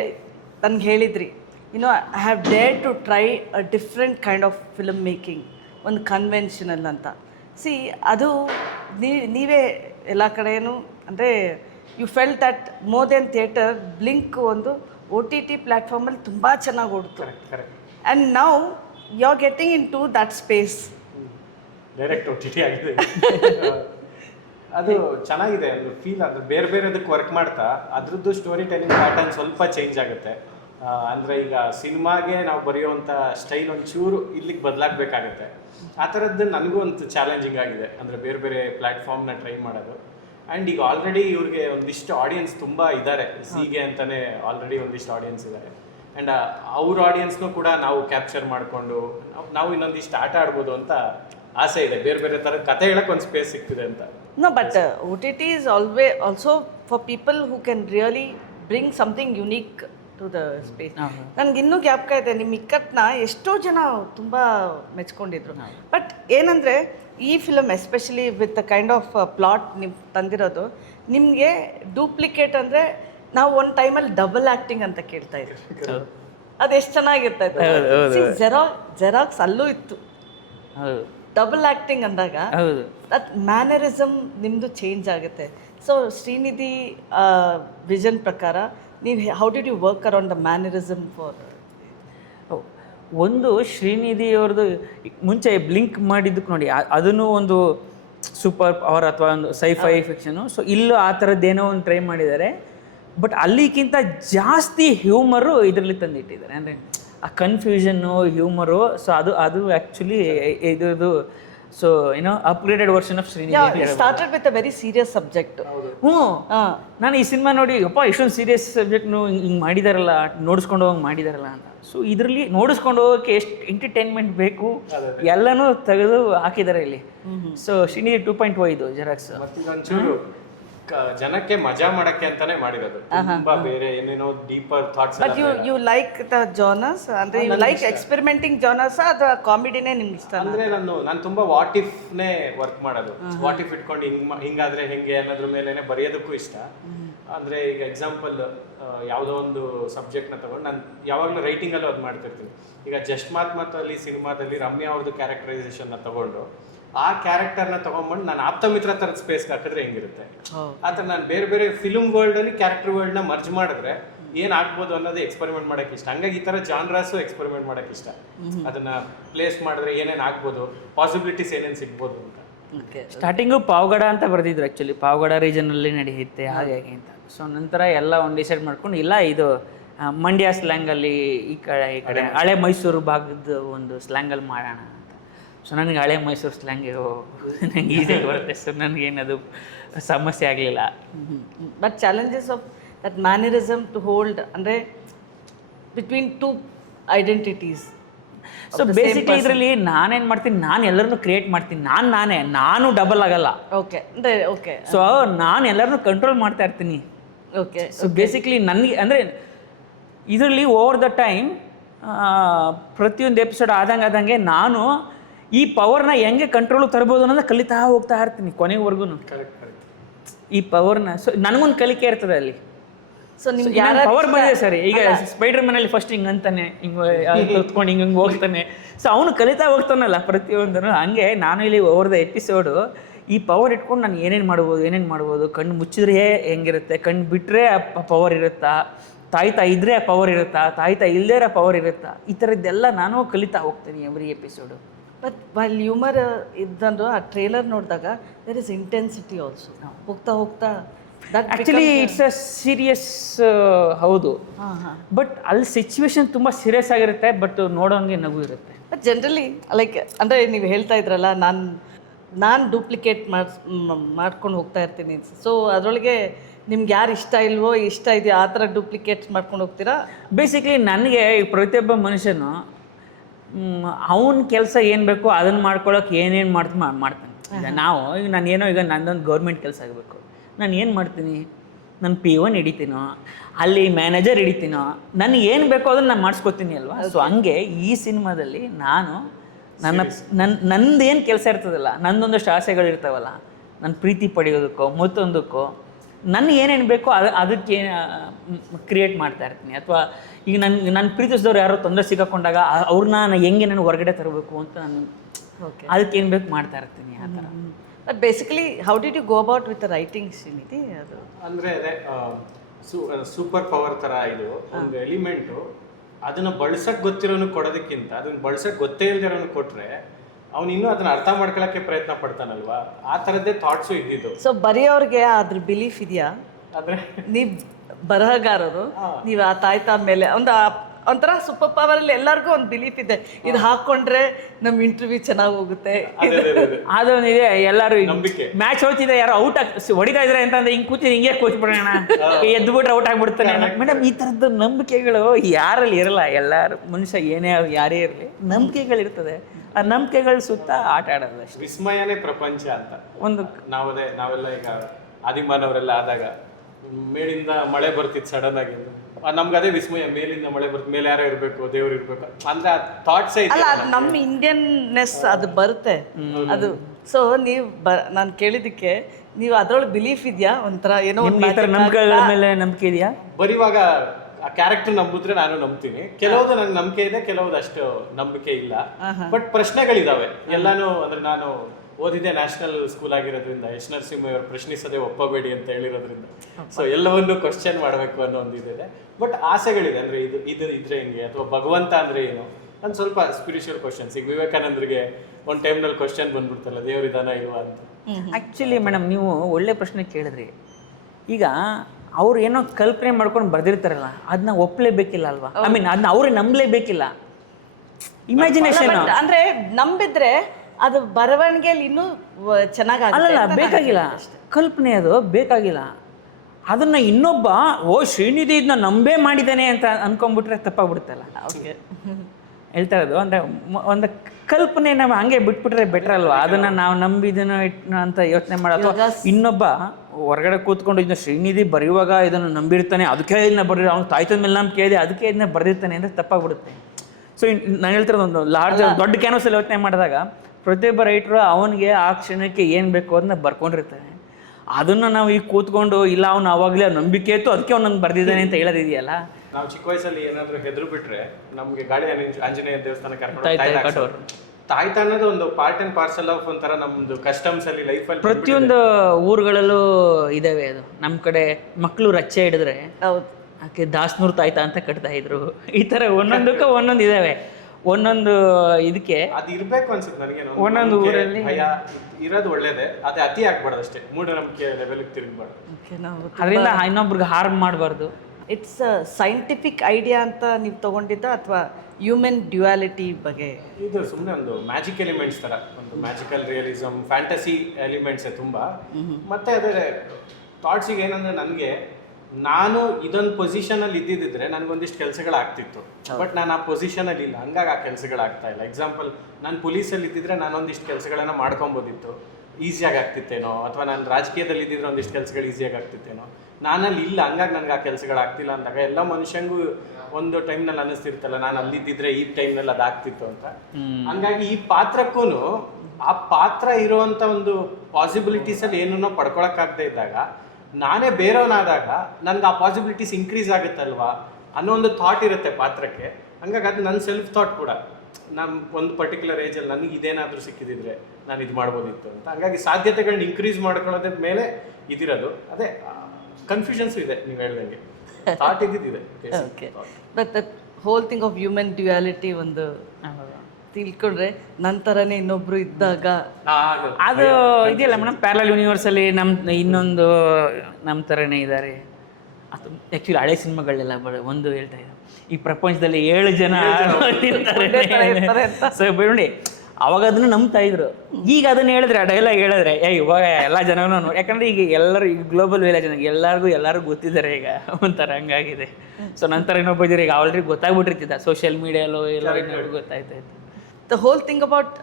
ನನಗೆ ಹೇಳಿದ್ರಿ I have dare to try a different kind of film making, ಒಂದು ಕನ್ವೆನ್ಷನಲ್ ಅಂತ. ಅದು ನೀವೇ ಎಲ್ಲ ಕಡೆಯೂ ಅಂದರೆ you felt that more than theatre Blink ಒಂದು OTT ಪ್ಲ್ಯಾಟ್ಫಾರ್ಮಲ್ಲಿ ತುಂಬ ಚೆನ್ನಾಗಿ ಓಡ್ತು. And now you are getting into that space. Direct OTT ಆಗಿದೆ. ಅದು ಚೆನ್ನಾಗಿದೆ, ಅದು ಫೀಲ್. ಅದು ಬೇರೆ ಬೇರೆದಕ್ಕೆ ವರ್ಕ್ ಮಾಡ್ತಾ ಅದ್ರದ್ದು ಸ್ಟೋರಿ ಟೆಲ್ಲಿಂಗ್ ಪ್ಯಾಟರ್ನ್ ಸ್ವಲ್ಪ ಚೇಂಜ್ ಆಗುತ್ತೆ. ಅಂದರೆ ಈಗ ಸಿನಿಮಾಗೆ ನಾವು ಬರೆಯುವಂಥ ಸ್ಟೈಲ್ ಒಂಚೂರು ಇಲ್ಲಿಗೆ ಬದಲಾಗಬೇಕಾಗತ್ತೆ. ಆ ಥರದ್ದು ನನಗೂ ಒಂದು ಚಾಲೆಂಜಿಂಗ್ ಆಗಿದೆ, ಅಂದರೆ ಬೇರೆ ಬೇರೆ ಪ್ಲ್ಯಾಟ್ಫಾರ್ಮ್ನ ಟ್ರೈ ಮಾಡೋದು. ಆ್ಯಂಡ್ ಈಗ ಆಲ್ರೆಡಿ ಇವ್ರಿಗೆ ಒಂದಿಷ್ಟು ಆಡಿಯನ್ಸ್ ತುಂಬ ಇದ್ದಾರೆ. ಝೀಗೆ ಅಂತಲೇ ಆಲ್ರೆಡಿ ಒಂದಿಷ್ಟು ಆಡಿಯನ್ಸ್ ಇದ್ದಾರೆ. ಆ್ಯಂಡ್ ಅವ್ರ ಆಡಿಯನ್ಸ್ನೂ ಕೂಡ ನಾವು ಕ್ಯಾಪ್ಚರ್ ಮಾಡಿಕೊಂಡು ನಾವು ಇನ್ನೊಂದಿಷ್ಟು ಆಟ ಆಡ್ಬೋದು ಅಂತ ಆಸೆ ಇದೆ. ಬೇರೆ ಬೇರೆ ಥರದ ಕತೆ ಹೇಳಕ್ಕೆ ಒಂದು ಸ್ಪೇಸ್ ಸಿಗ್ತಿದೆ ಅಂತ. No, but OTT is always also for people who can really bring something unique to the space. ನನಗೆ ಇನ್ನೂ ಜ್ಞಾಪಕ ಇದೆ, ನಿಮ್ಮ ಇಕ್ಕಟ್ಟನ್ನ ಎಷ್ಟೋ ಜನ ತುಂಬ ಮೆಚ್ಕೊಂಡಿದ್ರು. ಬಟ್ ಏನಂದರೆ ಈ film especially with the kind of plot ನೀವು ತಂದಿರೋದು, ನಿಮಗೆ ಡೂಪ್ಲಿಕೇಟ್ ಅಂದರೆ ನಾವು ಒಂದು ಟೈಮಲ್ಲಿ ಡಬಲ್ ಆ್ಯಕ್ಟಿಂಗ್ ಅಂತ ಕೇಳ್ತಾ ಇದ್ವಿ. ಅದೆಷ್ಟು ಚೆನ್ನಾಗಿರ್ತೈತೆ. ಜೆರಾಕ್ಸ್ ಅಲ್ಲೂ ಇತ್ತು ಡಬಲ್ ಆ್ಯಕ್ಟಿಂಗ್ ಅಂದಾಗ ದಟ್ ಮ್ಯಾನರಿಸಮ್ ನಿಮ್ಮದು ಚೇಂಜ್ ಆಗುತ್ತೆ. ಸೊ ಶ್ರೀನಿಧಿ ವಿಷನ್ ಪ್ರಕಾರ ನೀವು how did you work around the mannerism for? ಒಂದು ಶ್ರೀನಿಧಿ ಅವ್ರದ್ದು ಮುಂಚೆ ಬ್ಲಿಂಕ್ ಮಾಡಿದ್ದಕ್ಕೆ ನೋಡಿ, ಅದನ್ನು ಒಂದು ಸೂಪರ್ ಪವರ್ ಅಥವಾ ಒಂದು ಸೈಫೈ ಫಿಕ್ಷನು. ಸೊ ಇಲ್ಲೂ ಆ ಥರದ್ದೇನೋ ಒಂದು ಟ್ರೈ ಮಾಡಿದ್ದಾರೆ. ಬಟ್ ಅಲ್ಲಿಗಿಂತ ಜಾಸ್ತಿ ಹ್ಯೂಮರು ಇದರಲ್ಲಿ ತಂದಿಟ್ಟಿದ್ದಾರೆ. ಅಂದರೆ ಆ ಕನ್ಫ್ಯೂಷನ್ನು ಹ್ಯೂಮರು. ಸೊ ಅದು ಆ್ಯಕ್ಚುಲಿ ಇದ್ರದ್ದು ಸೊ ಏನೋ upgraded version of Srinidhi. Started with a very serious subject. ನಾನು ಈ ಸಿನಿಮಾ ನೋಡಿ ಅಪ್ಪ ಇಷ್ಟೊಂದು ಸೀರಿಯಸ್ ಸಬ್ಜೆಕ್ಟ್ನು ಹಿಂಗೆ ಮಾಡಿದಾರಲ್ಲ, ನೋಡಿಸ್ಕೊಂಡು ಹೋಗಿ ಮಾಡಿದಾರಲ್ಲ ಅಂತ. ಸೊ ಇದರಲ್ಲಿ ನೋಡಿಸ್ಕೊಂಡು ಹೋಗೋಕ್ಕೆ ಎಷ್ಟು ಎಂಟರ್ಟೈನ್ಮೆಂಟ್ ಬೇಕು ಎಲ್ಲನೂ ತೆಗೆದು ಹಾಕಿದ್ದಾರೆ ಇಲ್ಲಿ. ಸೊ ಶ್ರೀನಿಧಿ 2.0 ಇದು ಜೆರಾಕ್ಸ್. ಒಂಚೂರು ಜನಕ್ಕೆ ಮಜಾ ಮಾಡಕ್ಕೆ ಅಂತಾನೆ ಮಾಡಿರೋದು. ತುಂಬಾ ಬೇರೆ ಏನೇನೋ deeper thoughts. But you like the genres, ಅಂದ್ರೆ ಯು ಲೈಕ್ ಎಕ್ಸ್ಪೆರಿಮೆಂಟಿಂಗ್ ಜಾನರ್ಸ್ ಅಥವಾ ಕಾಮಿಡಿನೇ ನಿಮ್ಗೆ ಇಷ್ಟ? ಅಂದ್ರೆ ನಾನು ತುಂಬಾ ವಾಟ್ ಇಫ್ ನೇ ವರ್ಕ್ ಮಾಡೋದು. ವಾಟ್ ಇಫ್ ಇಟ್ಕೊಂಡು ಹಿಂಗಾದ್ರೆ ಹೆಂಗೆ ಅನ್ನೋದ್ರ ಮೇಲೆನೆ ಬರೆಯೋದಕ್ಕೂ ಇಷ್ಟ. ಅಂದ್ರೆ ಈಗ ಎಕ್ಸಾಂಪಲ್ ಯಾವುದೋ ಒಂದು ಸಬ್ಜೆಕ್ಟ್ನ ತಗೊಂಡು ನಾನು ಯಾವಾಗಲೂ ರೈಟಿಂಗಲ್ಲೂ ಅದು ಮಾಡ್ತಿರ್ತೀನಿ. ಈಗ ಜಸ್ಟ್ ಮಾತಲ್ಲಿ ಸಿನಿಮಾದಲ್ಲಿ ರಮ್ಯಾ ಅವ್ರದ್ದು ಕ್ಯಾರೆಕ್ಟರೈಸೇಷನ್ನ ತಗೊಂಡು ಆ ಕ್ಯಾರೆಕ್ಟರ್ನ ತಗೊಂಡ್ಬಂದು ನಾನು ಆಪ್ತಮಿತ್ರ ಥರದ ಸ್ಪೇಸ್ಗೆ ಹಾಕಿದ್ರೆ ಹೆಂಗಿರುತ್ತೆ ಆ ಥರ ನಾನು ಬೇರೆ ಬೇರೆ ಫಿಲ್ಮ್ ವರ್ಲ್ಡಲ್ಲಿ ಕ್ಯಾರೆಕ್ಟರ್ ವರ್ಲ್ಡ್ನ ಮರ್ಜ್ ಮಾಡಿದ್ರೆ ಏನಾಗ್ಬೋದು ಅನ್ನೋದು ಎಕ್ಸ್ಪೆರಿಮೆಂಟ್ ಮಾಡೋಕೆ ಇಷ್ಟ. ಹಂಗಾಗಿ ಈ ಥರ ಜಾನ್ರಾಸು ಎಕ್ಸ್ಪೆರಿಮೆಂಟ್ ಮಾಡೋಕೆ ಇಷ್ಟ. ಅದನ್ನು ಪ್ಲೇಸ್ ಮಾಡಿದ್ರೆ ಏನೇನು ಆಗ್ಬೋದು, ಪಾಸಿಬಿಲಿಟೀಸ್ ಏನೇನು ಸಿಗ್ಬೋದು ಅಂತ. ಸ್ಟಾರ್ಟಿಂಗು ಪಾವಗಡ ಅಂತ ಬರೆದಿದ್ರು. ಆ್ಯಕ್ಚುಲಿ ಪಾವಗಡ ರೀಜನಲ್ಲಿ ನಡೆಯುತ್ತೆ ಹಾಗೆ ಅಂತ. ಸೊ ನಂತರ ಎಲ್ಲ ಒಂದು ಡಿಸೈಡ್ ಮಾಡ್ಕೊಂಡು ಇಲ್ಲ ಇದು ಮಂಡ್ಯ ಸ್ಲ್ಯಾಂಗಲ್ಲಿ ಈ ಕಡೆ ಹಳೆ ಮೈಸೂರು ಭಾಗದ ಒಂದು ಸ್ಲ್ಯಾಂಗಲ್ಲಿ ಮಾಡೋಣ ಅಂತ. ಸೊ ನನಗೆ ಹಳೆ ಮೈಸೂರು ಸ್ಲ್ಯಾಂಗ್ ನನಗೆ ಈಸಿಯಾಗಿ ಬರುತ್ತೆ. ಸೊ ನನಗೇನದು ಸಮಸ್ಯೆ ಆಗಲಿಲ್ಲ. But challenges of that mannerism to hold ಅಂದರೆ between two identities. So basically ಇದರಲ್ಲಿ ನಾನೇನು ಮಾಡ್ತೀನಿ, ನಾನು ಎಲ್ಲರನ್ನೂ ಕ್ರಿಯೇಟ್ ಮಾಡ್ತೀನಿ. ನಾನು ಡಬಲ್ ಆಗಲ್ಲ. ಓಕೆ ಅಂದರೆ ಓಕೆ. ಸೊ ನಾನು ಎಲ್ಲರನ್ನೂ ಕಂಟ್ರೋಲ್ ಮಾಡ್ತಾ ಇರ್ತೀನಿ. ಓಕೆ. ಸೊ ಬೇಸಿಕ್ಲಿ ನನಗೆ ಅಂದರೆ ಇದರಲ್ಲಿ ಓವರ್ ದ ಟೈಮ್ ಪ್ರತಿಯೊಂದು ಎಪಿಸೋಡ್ ಆದಂಗೆ ನಾನು ಈ ಪವರ್ನ ಹೆಂಗೆ ಕಂಟ್ರೋಲ್ ತರ್ಬೋದು ಅನ್ನೋದನ್ನ ಕಲಿತಾ ಹೋಗ್ತಾ ಇರ್ತೀನಿ ಕೊನೆವರೆಗೂ. ಈ ಪವರ್ನ ಸೊ ನನಗೊಂದು ಕಲಿಕೆ ಇರ್ತದೆ ಅಲ್ಲಿ. ಸೊ ನಿಮ್ಗೆ ಪವರ್ ಬಂದಿದೆ ಸರಿ. ಈಗ ಸ್ಪೈಡರ್ ಮ್ಯಾನಲ್ಲಿ ಫಸ್ಟ್ ಹಿಂಗೆ ಅಂತಾನೆ, ಹಿಂಗೆ ಹೊತ್ಕೊಂಡು ಹಿಂಗೆ ಹೋಗ್ತಾನೆ. ಸೊ ಅವನು ಕಲಿತಾ ಹೋಗ್ತಾನಲ್ಲ ಪ್ರತಿಯೊಂದನ್ನು. ಹಂಗೆ ನಾನು ಇಲ್ಲಿ ಓವರ್ ದ ಎಪಿಸೋಡು ಈ ಪವರ್ ಇಟ್ಕೊಂಡು ನಾನು ಏನೇನು ಮಾಡ್ಬೋದು. ಕಣ್ಣು ಮುಚ್ಚಿದ್ರೆ ಹೆಂಗಿರುತ್ತೆ, ಕಣ್ಣು ಬಿಟ್ಟರೆ ಪವರ್ ಇರುತ್ತಾ, ತಾಯ್ತಾ ಇದ್ದರೆ ಪವರ್ ಇರುತ್ತಾ, ತಾಯ್ತಾ ಇಲ್ಲದೇ ಪವರ್ ಇರುತ್ತಾ, ಈ ಥರದ್ದೆಲ್ಲ ನಾನು ಕಲಿತಾ ಹೋಗ್ತೀನಿ every episode. But while humour ಇದ್ದಂದು ಆ ಟ್ರೇಲರ್ ನೋಡಿದಾಗ ದೇರ್ ಇಸ್ ಇಂಟೆನ್ಸಿಟಿ ಆಲ್ಸೋ. ಹೋಗ್ತಾ ಆ್ಯಕ್ಚುಲಿ ಇಟ್ಸ್ ಅ ಸೀರಿಯಸ್ ಹೌದು. ಬಟ್ ಅಲ್ಲಿ ಸಿಚುವೇಶನ್ ತುಂಬ ಸೀರಿಯಸ್ ಆಗಿರುತ್ತೆ. ಬಟ್ ನೋಡೋಂಗೆ ನಗು ಇರುತ್ತೆ. ಬಟ್ ಜನರಲಿ ಲೈಕ್ ಅಂದರೆ ನೀವು ಹೇಳ್ತಾ ಇದ್ರಲ್ಲ ನಾನು ಡೂಪ್ಲಿಕೇಟ್ ಮಾಡ್ಕೊಂಡು ಹೋಗ್ತಾ ಇರ್ತೀನಿ. ಸೊ ಅದರೊಳಗೆ ನಿಮ್ಗೆ ಯಾರು ಇಷ್ಟ ಇದೆಯೋ ಆ ಥರ ಡೂಪ್ಲಿಕೇಟ್ ಮಾಡ್ಕೊಂಡು ಹೋಗ್ತೀರಾ? ಬೇಸಿಕ್ಲಿ ನನಗೆ ಪ್ರತಿಯೊಬ್ಬ ಮನುಷ್ಯನು ಅವನ ಕೆಲಸ ಏನು ಬೇಕೋ ಅದನ್ನು ಮಾಡ್ಕೊಳ್ಳೋಕೆ ಏನೇನು ಮಾಡ್ತಾನೆ. ಈಗ ಈಗ ನನ್ನೊಂದು ಗೌರ್ಮೆಂಟ್ ಕೆಲಸ ಆಗಬೇಕು, ನಾನು ಏನು ಮಾಡ್ತೀನಿ, ನಾನು P1 ಹಿಡಿತೀನೋ, ಅಲ್ಲಿ ಮ್ಯಾನೇಜರ್ ಹಿಡಿತೀನೋ, ನನಗೆ ಏನು ಬೇಕೋ ಅದನ್ನು ನಾನು ಮಾಡಿಸ್ಕೊತೀನಿ ಅಲ್ವಾ. ಸೊ ಹಂಗೆ ಈ ಸಿನಿಮಾದಲ್ಲಿ ನಾನು ನಂದೇನು ಕೆಲಸ ಇರ್ತದಲ್ಲ, ನಂದೊಂದಷ್ಟು ಆಸೆಗಳಿರ್ತಾವಲ್ಲ, ನನ್ನ ಪ್ರೀತಿ ಪಡೆಯೋದಕ್ಕೋ ಮತ್ತೊಂದಕ್ಕೋ ನನಗೆ ಏನೇನು ಬೇಕೋ ಅದಕ್ಕೆ ಕ್ರಿಯೇಟ್ ಮಾಡ್ತಾ ಇರ್ತೀನಿ. ಅಥವಾ ಈಗ ನನ್ನ ಪ್ರೀತಿಸಿದವ್ರು ಯಾರೋ ತೊಂದರೆ ಸಿಕ್ಕಾಕೊಂಡಾಗ ಅವ್ರನ್ನ ಹೆಂಗೆ ನಾನು ಹೊರಗಡೆ ತರಬೇಕು ಅಂತ ನಾನು ಅದಕ್ಕೆ ಏನು ಬೇಕು ಮಾಡ್ತಾ ಇರ್ತೀನಿ ಆ ಥರ. But basically how did you go about with writing Srinidhi? ಅದು ಅಂದರೆ ಅದೇ ಸೂಪರ್ ಪವರ್ ಥರ ಇದು ಒಂದು ಎಲಿಮೆಂಟು. ಅದನ್ನು ಬಳಸಕ್ಕೆ ಗೊತ್ತಿರೋನು ಕೊಡೋದಕ್ಕಿಂತ ಅದನ್ನು ಬಳಸಕ್ಕೆ ಗೊತ್ತೇ ಇಲ್ದಿರೋನು ಕೊಟ್ಟರೆ ಅವ್ನು ಇನ್ನೂ ಅದನ್ನ ಅರ್ಥ ಮಾಡ್ಕೊಳ್ಳೋಕ್ಕೆ ಪ್ರಯತ್ನ ಪಡ್ತಾನಲ್ವಾ. ಆ ಥರದ್ದೇ ಥಾಟ್ಸು ಇದ್ದಿದ್ದು. ಸೊ ಬರೆಯೋರಿಗೆ ಅದ್ರ ಬಿಲೀಫ್ ಇದೆಯಾ? ಆದರೆ ನೀವು ಬರಹಗಾರರು, ನೀವು ಆ ತಾಯ್ತಾ ಮೇಲೆ ಒಂದು ಒಂಥರ ಸೂಪರ್ ಪವರಲ್ಲಿ ಎಲ್ಲರಿಗೂ ಒಂದು ಬಿಲೀಫ್ ಇದೆ, ಇದು ಹಾಕ್ಕೊಂಡ್ರೆ ನಮ್ಮ ಇಂಟರ್ವ್ಯೂ ಚೆನ್ನಾಗಿ ಹೋಗುತ್ತೆ. ಅದೊಂದು ಇದೆ, ಎಲ್ಲರೂ ನಂಬಿಕೆ. ಮ್ಯಾಚ್ ಹೋಗ್ತಿದೆ, ಯಾರೋ ಔಟ್ ಹೊಡಿತಾ ಇದ್ರೆ ಅಂತಂದ್ರೆ ಹಿಂಗೆ ಕೂತಿದ್ರೆ ಹಿಂಗೆ ಕೂತ್ಬಿಡೋಣ, ಎದ್ದು ಬಿಟ್ರೆ ಔಟ್ ಆಗ್ಬಿಡ್ತಾನೆ. ಮೇಡಮ್ ಈ ಥರದ್ದು ನಂಬಿಕೆಗಳು ಯಾರಲ್ಲಿ ಇರಲ್ಲ. ಎಲ್ಲರೂ ಮನುಷ್ಯ ಏನೇ ಯಾರೇ ಇರಲಿ ನಂಬಿಕೆಗಳಿರ್ತದೆ. ಆ ನಂಬಿಕೆಗಳ ಸುತ್ತ ಆಟ ಆಡೋದು ಅಷ್ಟೇ. ವಿಸ್ಮಯನೇ ಪ್ರಪಂಚ ಅಂತ ಒಂದು ನಾವೆಲ್ಲ ಈಗ ಆದಿಮಾನವರೆಲ್ಲ ಆದಾಗ ಮೇಲಿಂದ ಮಳೆ ಬರ್ತಿತ್ತು ಸಡನ್ ಆಗಿ, ನಮ್ಗೆ ಅದೇ ವಿಸ್ಮಯ, ಮೇಲಿಂದ ಮಳೆ ಬರ್ತಿತ್ತು, ಮೇಲೆ ಯಾರೋ ಇರಬೇಕು, ದೇವ್ರು ಇರ್ಬೇಕು ಅಂದ್ರೆ ಆ ಥಾಟ್ಸ್ ಅಲ್ಲ, ಅದು ನಮ್ಮ ಇಂಡಿಯನ್ನೆಸ್ ಅದು ಬರುತ್ತೆ ಅದು. ಸೊ ನೀವು ನಾನು ಕೇಳಿದ್ದಕ್ಕೆ ನೀವು ಅದ್ರೊಳಗೆ ಬಿಲೀಫ್ ಇದೆಯಾ? ಒಂಥರ ಏನೋ ಈ ಥರ ನಂಬಿಕೆಗಳ ಮೇಲೆ ನಂಬಿಕೆ ಇದೆಯಾ? ಬರೀವಾಗ ಆ ಕ್ಯಾರೆಕ್ಟರ್ ನಂಬಿದ್ರೆ ನಾನು ನಂಬ್ತೀನಿ. ಕೆಲವ್ದು ನನ್ಗೆ ನಂಬಿಕೆ ಇದೆ, ಕೆಲವ್ದು ಅಷ್ಟು ನಂಬಿಕೆ ಇಲ್ಲ. ಬಟ್ ಪ್ರಶ್ನೆಗಳಿದಾವೆ ಎಲ್ಲಾನು. ಅಂದ್ರೆ ನಾನು ಓದಿದೆ ನ್ಯಾಷನಲ್ ಸ್ಕೂಲ್ ಆಗಿರೋದ್ರಿಂದ ಎಸ್ ನರಸಿಂಹ ಅವರು ಪ್ರಶ್ನಿಸದೆ ಒಪ್ಪಬೇಡಿ ಅಂತ ಹೇಳಿರೋದ್ರಿಂದ ಸೊ ಎಲ್ಲವನ್ನು ಕ್ವಶನ್ ಮಾಡಬೇಕು ಅನ್ನೋ ಒಂದು ಇದಿದೆ. ಬಟ್ ಆಸೆಗಳಿದೆ, ಅಂದ್ರೆ ಇದು ಇದ್ರೆ ಹೆಂಗೆ, ಅಥವಾ ಭಗವಂತ ಅಂದ್ರೆ ಏನು, ನಾನು ಸ್ವಲ್ಪ ಸ್ಪಿರಿಚುವಲ್ ಕ್ವಶನ್ಸ್. ಈಗ ವಿವೇಕಾನಂದರಿಗೆ ಒಂದು ಟೈಮ್ನಲ್ಲಿ ಕ್ವಶನ್ ಬಂದ್ಬಿಡ್ತಲ್ಲ, ದೇವರಿದಾನ ಇಲ್ವಾ ಅಂತ. ಆ್ಯಕ್ಚುಲಿ ಮೇಡಮ್ ನೀವು ಒಳ್ಳೆ ಪ್ರಶ್ನೆ ಕೇಳಿದ್ರಿ. ಈಗ ಅವ್ರು ಏನೋ ಕಲ್ಪನೆ ಮಾಡ್ಕೊಂಡು ಬರ್ದಿರ್ತಾರಲ್ಲ, ಅದನ್ನ ಒಪ್ಪಲೇಬೇಕಿಲ್ಲ ಅಲ್ವಾ? ಐ ಮೀನ್ ಅದನ್ನ ಅವ್ರೇ ನಂಬಲೇಬೇಕಿಲ್ಲ. ಇಮ್ಯಾಜಿನೇಷನ್ ಅಂದ್ರೆ ನಂಬಿದ್ರೆ ಅದು ಬರವಣಿಗೆಯಲ್ಲಿ ಇನ್ನೂ ಚೆನ್ನಾಗಿ ಅಲ್ಲಲ್ಲ, ಬೇಕಾಗಿಲ್ಲ ಕಲ್ಪನೆ, ಅದು ಬೇಕಾಗಿಲ್ಲ. ಅದನ್ನ ಇನ್ನೊಬ್ಬ ಶ್ರೀನಿಧಿ ಇದನ್ನ ನಂಬೇ ಮಾಡಿದ್ದಾನೆ ಅಂತ ಅನ್ಕೊಂಡ್ಬಿಟ್ರೆ ತಪ್ಪಾಗ್ಬಿಡುತ್ತಲ್ಲ. ಓಕೆ, ಹೇಳ್ತಾ ಇರೋದು ಅಂದ್ರೆ ಒಂದು ಕಲ್ಪನೆ ನಾವು ಹಂಗೆ ಬಿಟ್ಬಿಟ್ರೆ ಬೆಟರ್ ಅಲ್ವಾ? ಅದನ್ನ ನಾವು ನಂಬಿದನ ಅಂತ ಯೋಚನೆ ಮಾಡೋದು. ಇನ್ನೊಬ್ಬ ಹೊರಗಡೆ ಕೂತ್ಕೊಂಡು ಇದನ್ನ ಶ್ರೀನಿಧಿ ಬರೆಯುವಾಗ ಇದನ್ನು ನಂಬಿರ್ತಾನೆ, ಅದಕ್ಕೆ ಇದನ್ನ ಬರೆದ, ಅವ್ನು ತಾಯ್ತದ ಮೇಲೆ ನಂಬಿಕೆ ಇದೆ, ಅದಕ್ಕೆ ಇದನ್ನ ಬರೆದಿರ್ತಾನೆ ಅಂದರೆ ತಪ್ಪಾಗ್ಬಿಡುತ್ತೆ. ಸೊ ನಾನು ಹೇಳ್ತಿರೋದು ಒಂದು ಲಾರ್ಜ್ ದೊಡ್ಡ ಕ್ಯಾನ್ವಸಲ್ಲಿ ಯೋಚನೆ ಮಾಡಿದಾಗ ಪ್ರತಿಯೊಬ್ಬ ರೈತರು ಅವನಿಗೆ ಆ ಕ್ಷಣಕ್ಕೆ ಏನು ಬೇಕು ಅದನ್ನ ಬರ್ಕೊಂಡಿರ್ತಾನೆ. ಅದನ್ನು ನಾವು ಈಗ ಕೂತ್ಕೊಂಡು ಇಲ್ಲ ಅವ್ನು ಅವಾಗಲೇ ನಂಬಿಕೆ ಇತ್ತು ಅದಕ್ಕೆ ಅವ್ನು ಬರ್ದಿದ್ದಾನೆ ಅಂತ ಹೇಳೋದಿದೆಯಲ್ಲ. ನಾವು ಚಿಕ್ಕ ವಯಸ್ಸಲ್ಲಿ ಏನಾದರೂ ಹೆದರು ಬಿಟ್ರೆ ನಮಗೆ ಗಾಳಿ ಆಂಜನೇಯ ದೇವಸ್ಥಾನ ಕರ್ಕೊಂಡು ತಾಯ್ತ ಅನ್ನೋದು ಒಂದು ಪಾರ್ಟ್ ಅಂಡ್ ಪಾರ್ಸಲ್ ಆಫ್ ಒಂಥರ ನಮ್ದು ಕಸ್ಟಮ್ಸ್ ಅಲ್ಲಿ ಲೈಫಲ್ಲಿ ಪ್ರತಿಯೊಂದು ಊರುಗಳಲ್ಲೂ ಇದಾವೆ. ಅದು ನಮ್ಮ ಕಡೆ ಮಕ್ಕಳು ರಚ್ಚೆ ಹಿಡಿದ್ರೆ ಹೌದು, ಆಕೆ ದಾಸ್ನೂರು ತಾಯ್ತ ಅಂತ ಕಟ್ತಾ ಇದ್ರು. ಈ ಥರ ಒಂದೊಂದಕ್ಕೆ ಒಂದೊಂದು ಇದಾವೆ, ಒಂದೊಂದು ಇದಕ್ಕೆ ಅದು ಇರ್ಬೇಕು ಅನ್ಸುತ್ತೆ ನನಗೆ. ಒಂದೊಂದು ಊರಲ್ಲಿ ಭಯ ಇರೋದು ಒಳ್ಳೇದೇ, ಅದೇ ಅತಿ ಆಗ್ಬಾರ್ದು ಅಷ್ಟೇ, ಮೂಢನಂಬಿಕೆ ಲೆವೆಲ್ಗೆ ತಿರುಗಬಾರ್ದು. ಅದರಿಂದ ಇನ್ನೊಬ್ರಿಗೆ ಹಾರ್ಮ್ ಮಾಡಬಾರ್ದು. ಇಟ್ಸ್ ಸೈಂಟಿಫಿಕ್ ಐಡಿಯಾ ಅಂತ ನೀವು ತಗೊಂಡಿದ್ದ ಅಥವಾ ಹ್ಯೂಮನ್ ಡ್ಯುಯಾಲಿಟಿ ಬಗ್ಗೆ? ಇದು ಸುಮ್ಮನೆ ಒಂದು ಮ್ಯಾಜಿಕ್ ಎಲಿಮೆಂಟ್ಸ್ ಥರ, ಒಂದು ಮ್ಯಾಜಿಕಲ್ ರಿಯಲಿಸಮ್, ಫ್ಯಾಂಟಸಿ ಎಲಿಮೆಂಟ್ಸೇ ತುಂಬ. ಮತ್ತೆ ಅದೇ ಥಾಟ್ಸಿಗೆ ಏನಂದ್ರೆ ನನಗೆ ನಾನು ಇದೊಂದು ಪೊಸಿಷನಲ್ಲಿ ಇದ್ದಿದ್ದರೆ ನನಗೊಂದಿಷ್ಟು ಕೆಲಸಗಳಾಗ್ತಿತ್ತು. ಬಟ್ ನಾನು ಆ ಪೊಸಿಷನಲ್ಲಿ ಇಲ್ಲ, ಹಂಗಾಗಿ ಆ ಕೆಲಸಗಳಾಗ್ತಾ ಇಲ್ಲ. ಎಕ್ಸಾಂಪಲ್, ನಾನು ಪೊಲೀಸಲ್ಲಿ ಇದ್ದಿದ್ರೆ ನಾನೊಂದಿಷ್ಟು ಕೆಲಸಗಳನ್ನು ಮಾಡ್ಕೊಬೋದಿತ್ತು, ಈಸಿಯಾಗಿ ಆಗ್ತಿತ್ತೇನೋ. ಅಥವಾ ನಾನು ರಾಜಕೀಯದಲ್ಲಿ ಇದ್ದಿದ್ರೆ ಒಂದಿಷ್ಟು ಕೆಲಸಗಳು ಈಸಿಯಾಗಿ ಆಗ್ತಿತ್ತೇನೋ. ನಾನಲ್ಲಿ ಇಲ್ಲ, ಹಂಗಾಗಿ ನನಗೆ ಆ ಕೆಲಸಗಳಾಗ್ತಿಲ್ಲ ಅಂದಾಗ ಎಲ್ಲ ಮನುಷ್ಯಂಗೂ ಒಂದು ಟೈಮ್ನಲ್ಲಿ ಅನ್ನಿಸ್ತಿರ್ತಲ್ಲ, ನಾನು ಅಲ್ಲಿದ್ದಿದ್ರೆ ಈ ಟೈಮ್ನಲ್ಲಿ ಅದಾಗ್ತಿತ್ತು ಅಂತ. ಹಂಗಾಗಿ ಈ ಪಾತ್ರಕ್ಕೂ ಆ ಪಾತ್ರ ಇರುವಂಥ ಒಂದು ಪಾಸಿಬಿಲಿಟೀಸಲ್ಲಿ ಏನನ್ನೋ ಪಡ್ಕೊಳಕ್ಕಾಗದೇ ಇದ್ದಾಗ, ನಾನೇ ಬೇರೆಯವನಾದಾಗ ನನಗೆ ಆ ಪಾಸಿಬಿಲಿಟೀಸ್ ಇನ್ಕ್ರೀಸ್ ಆಗುತ್ತಲ್ವಾ ಅನ್ನೋ ಒಂದು ಥಾಟ್ ಇರುತ್ತೆ ಪಾತ್ರಕ್ಕೆ. ಹಂಗಾಗಿ ಅದು ನನ್ನ ಸೆಲ್ಫ್ ಥಾಟ್ ಕೂಡ. ನಮ್ಮ ಒಂದು ಪರ್ಟಿಕ್ಯುಲರ್ ಏಜಲ್ಲಿ ನನಗೆ ಇದೇನಾದರೂ ಸಿಕ್ಕಿದ್ರೆ ನಾನು ಇದು ಮಾಡ್ಬೋದಿತ್ತು ಅಂತ. ಹಂಗಾಗಿ ಸಾಧ್ಯತೆಗಳನ್ನ ಇನ್ಕ್ರೀಸ್ ಮಾಡ್ಕೊಳ್ಳೋದ್ರ ಮೇಲೆ ಇದಿರೋದು. ಅದೇ ಕನ್ಫ್ಯೂಷನ್ಸು ಇದೆ, ನೀವು ಹೇಳ್ದಂಗೆ ಥಾಟ್ ಇದ್ದಿದೆ. Okay, but that whole thing of human duality ಒಂದು ತಿಳ್ಕೊಂಡ್ರೆ ನಂತರನೇ ಇನ್ನೊಬ್ರು ಇದ್ದಾಗ ಅದು ಇದೆಯಲ್ಲ ಮೇಡಮ್, ಪ್ಯಾರಲಲ್ ಯೂನಿವರ್ಸಲ್ಲಿ ನಮ್ಮ ಇನ್ನೊಂದು ನಮ್ಮ ಥರನೇ ಇದ್ದಾರೆ. ಅದು ಆ್ಯಕ್ಚುಲಿ ಹಳೆ ಸಿನಿಮಾಗಳೆಲ್ಲ ಒಂದು ಹೇಳ್ತಾ ಇದ್ದಾರೆ, ಈ ಪ್ರಪಂಚದಲ್ಲಿ 7 ಜನ ಇರ್ತಾರೆ. ಸೊ ನೋಡಿ, ಅವಾಗ ಅದನ್ನು ನಂಬ್ತಾ ಇದ್ರು. ಈಗ ಅದನ್ನ ಹೇಳಿದ್ರೆ, ಆ ಡೈಲಾಗ್ ಹೇಳಿದ್ರೆ ಇವಾಗ ಎಲ್ಲ ಜನನೂ ಯಾಕಂದ್ರೆ ಈಗ ಎಲ್ಲರೂ ಈಗ ಗ್ಲೋಬಲ್ ವಿಲೇಜ್ ಎಲ್ಲರಿಗೂ ಗೊತ್ತಿದ್ದಾರೆ ಈಗ ಒಂಥರ ಹಂಗಾಗಿದೆ. ಸೊ ನಂತರ ಇನ್ನೊಬ್ಬ ಇದ್ರೆ ಈಗ ಆಲ್ರೆಡಿ ಗೊತ್ತಾಗ್ಬಿಟ್ಟಿರ್ತಿದ್ದ, ಸೋಷಿಯಲ್ ಮೀಡಿಯಾಲೋ ಎಲ್ಲ ಇನ್ನೊಬ್ರು ಗೊತ್ತಾಯ್ತಾ ಇತ್ತು. The whole thing about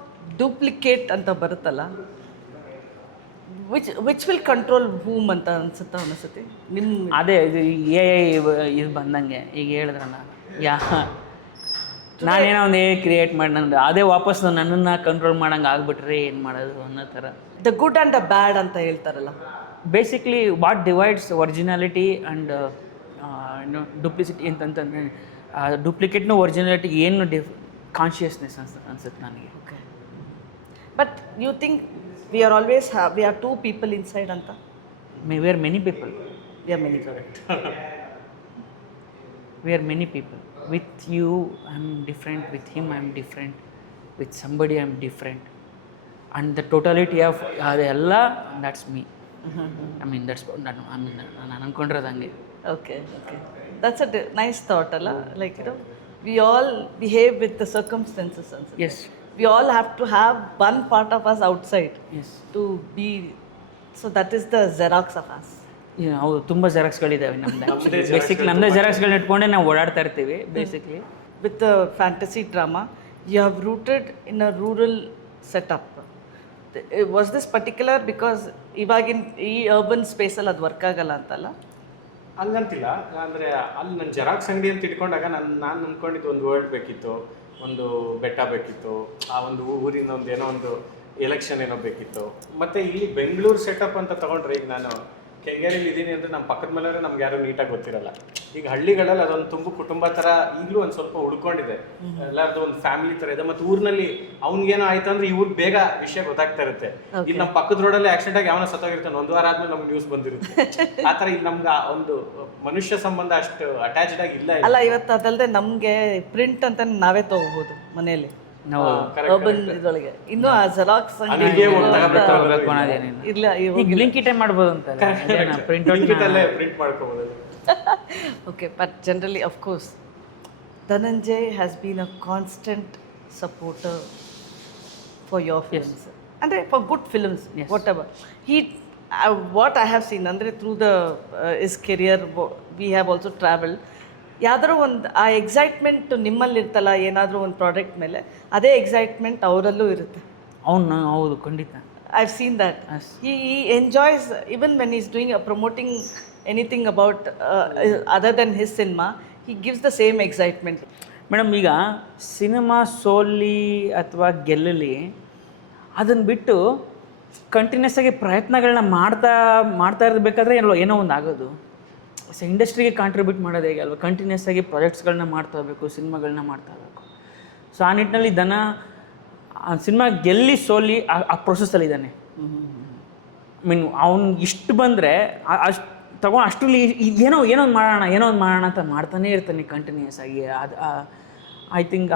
duplicate ಅಂತ ಬರುತ್ತಲ್ಲ, ವಿಚ್ ವಿಲ್ ಕಂಟ್ರೋಲ್ ಹೂಮ್ ಅಂತ ಅನ್ಸುತ್ತೆ ನಿಮ್ಮ? ಅದೇ ಇದು ಇದು ಬಂದಂಗೆ ಈಗ ಹೇಳಿದ್ರಲ್ಲ, ನಾನೇನೋ ಒಂದು ಕ್ರಿಯೇಟ್ ಮಾಡಿ ನಂದು ಅದೇ ವಾಪಸ್ ನನ್ನನ್ನು ಕಂಟ್ರೋಲ್ ಮಾಡಂಗೆ ಆಗ್ಬಿಟ್ರೆ ಏನು ಮಾಡೋದು ಅನ್ನೋ ಥರ. The good and the bad ಅಂತ ಹೇಳ್ತಾರಲ್ಲ, basically what divides originality and duplicity ಅಂತಂತಂದರೆ, ಡೂಪ್ಲಿಕೇಟ್ನು ಒರಿಜಿನಾಲಿಟಿ ಏನು ಕಾನ್ಷಿಯಸ್ನೆಸ್ ಅನ್ಸುತ್ತೆ ನನಗೆ. Okay, but you think we are always we are 2 people inside ಅಂತ? We are many people. We are many correct. We are many people. With you I am different, with him I am different, with somebody I am different, and the totality of ಅದೆಲ್ಲ that's me. I mean that's ನಾನು ಅನ್ಕೊಂಡಿರೋದು ಹಂಗೆ. Okay okay, that's a nice thought ಅಲ್ಲ. Like we all behave with the circumstances. Yes. We all have to have one part of us outside Yes. to be. So that is the Xerox of us. ಹೌದು, ತುಂಬ ಜೆರಾಕ್ಸ್ಗಳಿದ್ದಾವೆ ನಮ್ದು. ನಮ್ದೇ basically ನಮ್ಮದೇ ಜೆರಾಕ್ಸ್ಗಳನ್ನ ಇಟ್ಕೊಂಡೆ ನಾವು ಓಡಾಡ್ತಾ ಇರ್ತೀವಿ basically. With the fantasy drama, you have rooted in a rural setup. Was this particular because ಇವಾಗಿನ ಈ ಅರ್ಬನ್ ಸ್ಪೇಸಲ್ಲಿ ಅದು ವರ್ಕ್ ಆಗಲ್ಲ ಅಂತಲ್ಲ? ಹಂಗಂತಿಲ್ಲ, ಅಂದರೆ ಅಲ್ಲಿ ನನ್ನ ಜೆರಾಕ್ಸ್ ಅಂಗಡಿ ಅಂತ ಇಟ್ಕೊಂಡಾಗ ನಾನು ಅಂದ್ಕೊಂಡಿದ್ದು ಒಂದು ವರ್ಲ್ಡ್ ಬೇಕಿತ್ತು, ಒಂದು ಬೆಟ್ಟ ಬೇಕಿತ್ತು, ಆ ಒಂದು ಊರಿನ ಒಂದು ಏನೋ ಒಂದು ಎಲೆಕ್ಷನ್ ಏನೋ ಬೇಕಿತ್ತು. ಮತ್ತು ಇಲ್ಲಿ ಬೆಂಗಳೂರು ಸೆಟಪ್ ಅಂತ ತೊಗೊಂಡ್ರೆ, ಈಗ ನಾನು ಕೆಂಗೇರಿಯಲ್ಲಿ ಇದ್ದೀನಿ ಅಂದರೆ ನಮ್ಮ ಪಕ್ಕದ ಮನೆಯವ್ರೆ ನಮ್ಗೆ ಯಾರು ನೀಟಾಗಿ ಗೊತ್ತಿರಲ್ಲ. ಈಗ ಹಳ್ಳಿಗಳಲ್ಲಿ ಅದೊಂದು ತುಂಬ ಕುಟುಂಬ ಥರ ಈಗಲೂ ಒಂದು ಸ್ವಲ್ಪ ಉಳ್ಕೊಂಡಿದೆ, ಎಲ್ಲರದ್ದು ಒಂದು ಫ್ಯಾಮಿಲಿ ಥರ ಇದೆ. ಮತ್ತು ಊರಿನಲ್ಲಿ ಅವ್ನಿಗೇನೋ ಆಯ್ತು ಅಂದರೆ ಇವ್ರಿಗೆ ಬೇಗ ವಿಷಯ ಗೊತ್ತಾಗ್ತಾ ಇರುತ್ತೆ. ಇಲ್ಲಿ ನಮ್ಮ ಪಕ್ಕದ ರೋಡಲ್ಲಿ ಆಕ್ಸಿಡೆಂಟ್ ಆಗಿ ಯಾವನೋ ಸತ್ತೋಗಿರ್ತಾನೆ, ಒಂದು ವಾರ ಆದ್ಮೇಲೆ ನಮ್ಗೆ ನ್ಯೂಸ್ ಬಂದಿರುತ್ತೆ. ಆ ಥರ ಇಲ್ಲಿ ನಮ್ಗೆ ಒಂದು ಮನುಷ್ಯ ಸಂಬಂಧ ಅಷ್ಟು ಅಟ್ಯಾಚ್ಡ್ ಆಗಿ ಇಲ್ಲ. ಅಲ್ಲ, ಇವತ್ತು ಅದಲ್ಲದೆ ನಮಗೆ ಪ್ರಿಂಟ್ ಅಂತ ನಾವೇ ತಗೋಬಹುದು ಮನೆಯಲ್ಲಿ ನಾವು ಅರ್ಬನ್ ಇದರೊಳಗೆ. ಇನ್ನು ಆ ಜೆರಾಕ್ಸ್ ಅಂಗಡಿಗೆ ಹೋಗಿ ತಗೋಬೇಕು ಅನ್ನೋದೇನಿಲ್ಲ. ಇಲ್ಲ. ಈಗ ಬ್ಲಿಂಕಿಟೇ ಮಾಡ್ಬೋದು ಅಂತ ಪ್ರಿಂಟ್ ಪ್ರಿಂಟ್ ಮಾಡ್ಕೋಬೋದು. Okay, but generally, of course, Dhananjay has been a constant supporter for your films. And for good films, whatever. He, what I have seen, andre through the his career, we have also traveled. ಯಾವ್ದಾದ್ರು ಒಂದು ಆ excitement ನಿಮ್ಮಲ್ಲಿ ಇರ್ತಲ್ಲ, ಏನಾದರೂ ಒಂದು product ಮೇಲೆ ಅದೇ excitement ಅವರಲ್ಲೂ ಇರುತ್ತೆ. ಅವನು ಹೌದು, ಖಂಡಿತ. I've seen that. He enjoys, even when he's doing promoting anything about other than his cinema, he gives the same excitement. Madam, ಈಗ ಸಿನಿಮಾ ಸೋಲಿ ಅಥವಾ ಗೆಲ್ಲಲಿ ಅದನ್ನು ಬಿಟ್ಟು ಕಂಟಿನ್ಯೂಸ್ ಆಗಿ ಪ್ರಯತ್ನಗಳನ್ನ ಮಾಡ್ತಾ ಇರಬೇಕಾದ್ರೆ ಏನೋ ಒಂದು ಆಗೋದು. ಸೊ ಇಂಡಸ್ಟ್ರಿಗೆ ಕಾಂಟ್ರಿಬ್ಯೂಟ್ ಮಾಡೋದು ಹೇಗೆ ಅಲ್ವಾ, ಕಂಟಿನ್ಯೂಸ್ ಆಗಿ ಪ್ರಾಜೆಕ್ಟ್ಸ್ಗಳನ್ನ ಮಾಡ್ತಾ ಹೋಗ್ಬೇಕು, ಸಿನಿಮಾಗಳನ್ನ ಮಾಡ್ತಾ ಹೋಗ್ಬೇಕು. ಸೊ ಆ ನಿಟ್ಟಿನಲ್ಲಿ ಸಿನಿಮಾ ಗೆಲ್ಲಿ ಸೋಲಿ ಆ ಪ್ರೊಸೆಸ್ಸಲ್ಲಿದ್ದಾನೆ. ಮೀನ್ ಅವ್ನಿಗೆ ಇಷ್ಟು ಬಂದರೆ ಅಷ್ಟು ತಗೊಂಡು ಅಷ್ಟರಲ್ಲಿ ಏನೋ ಒಂದು ಮಾಡೋಣ ಅಂತ ಮಾಡ್ತಾನೇ ಇರ್ತಾನೆ ಕಂಟಿನ್ಯೂಸ್ ಆಗಿ. ಅದು ಐ ಥಿಂಕ್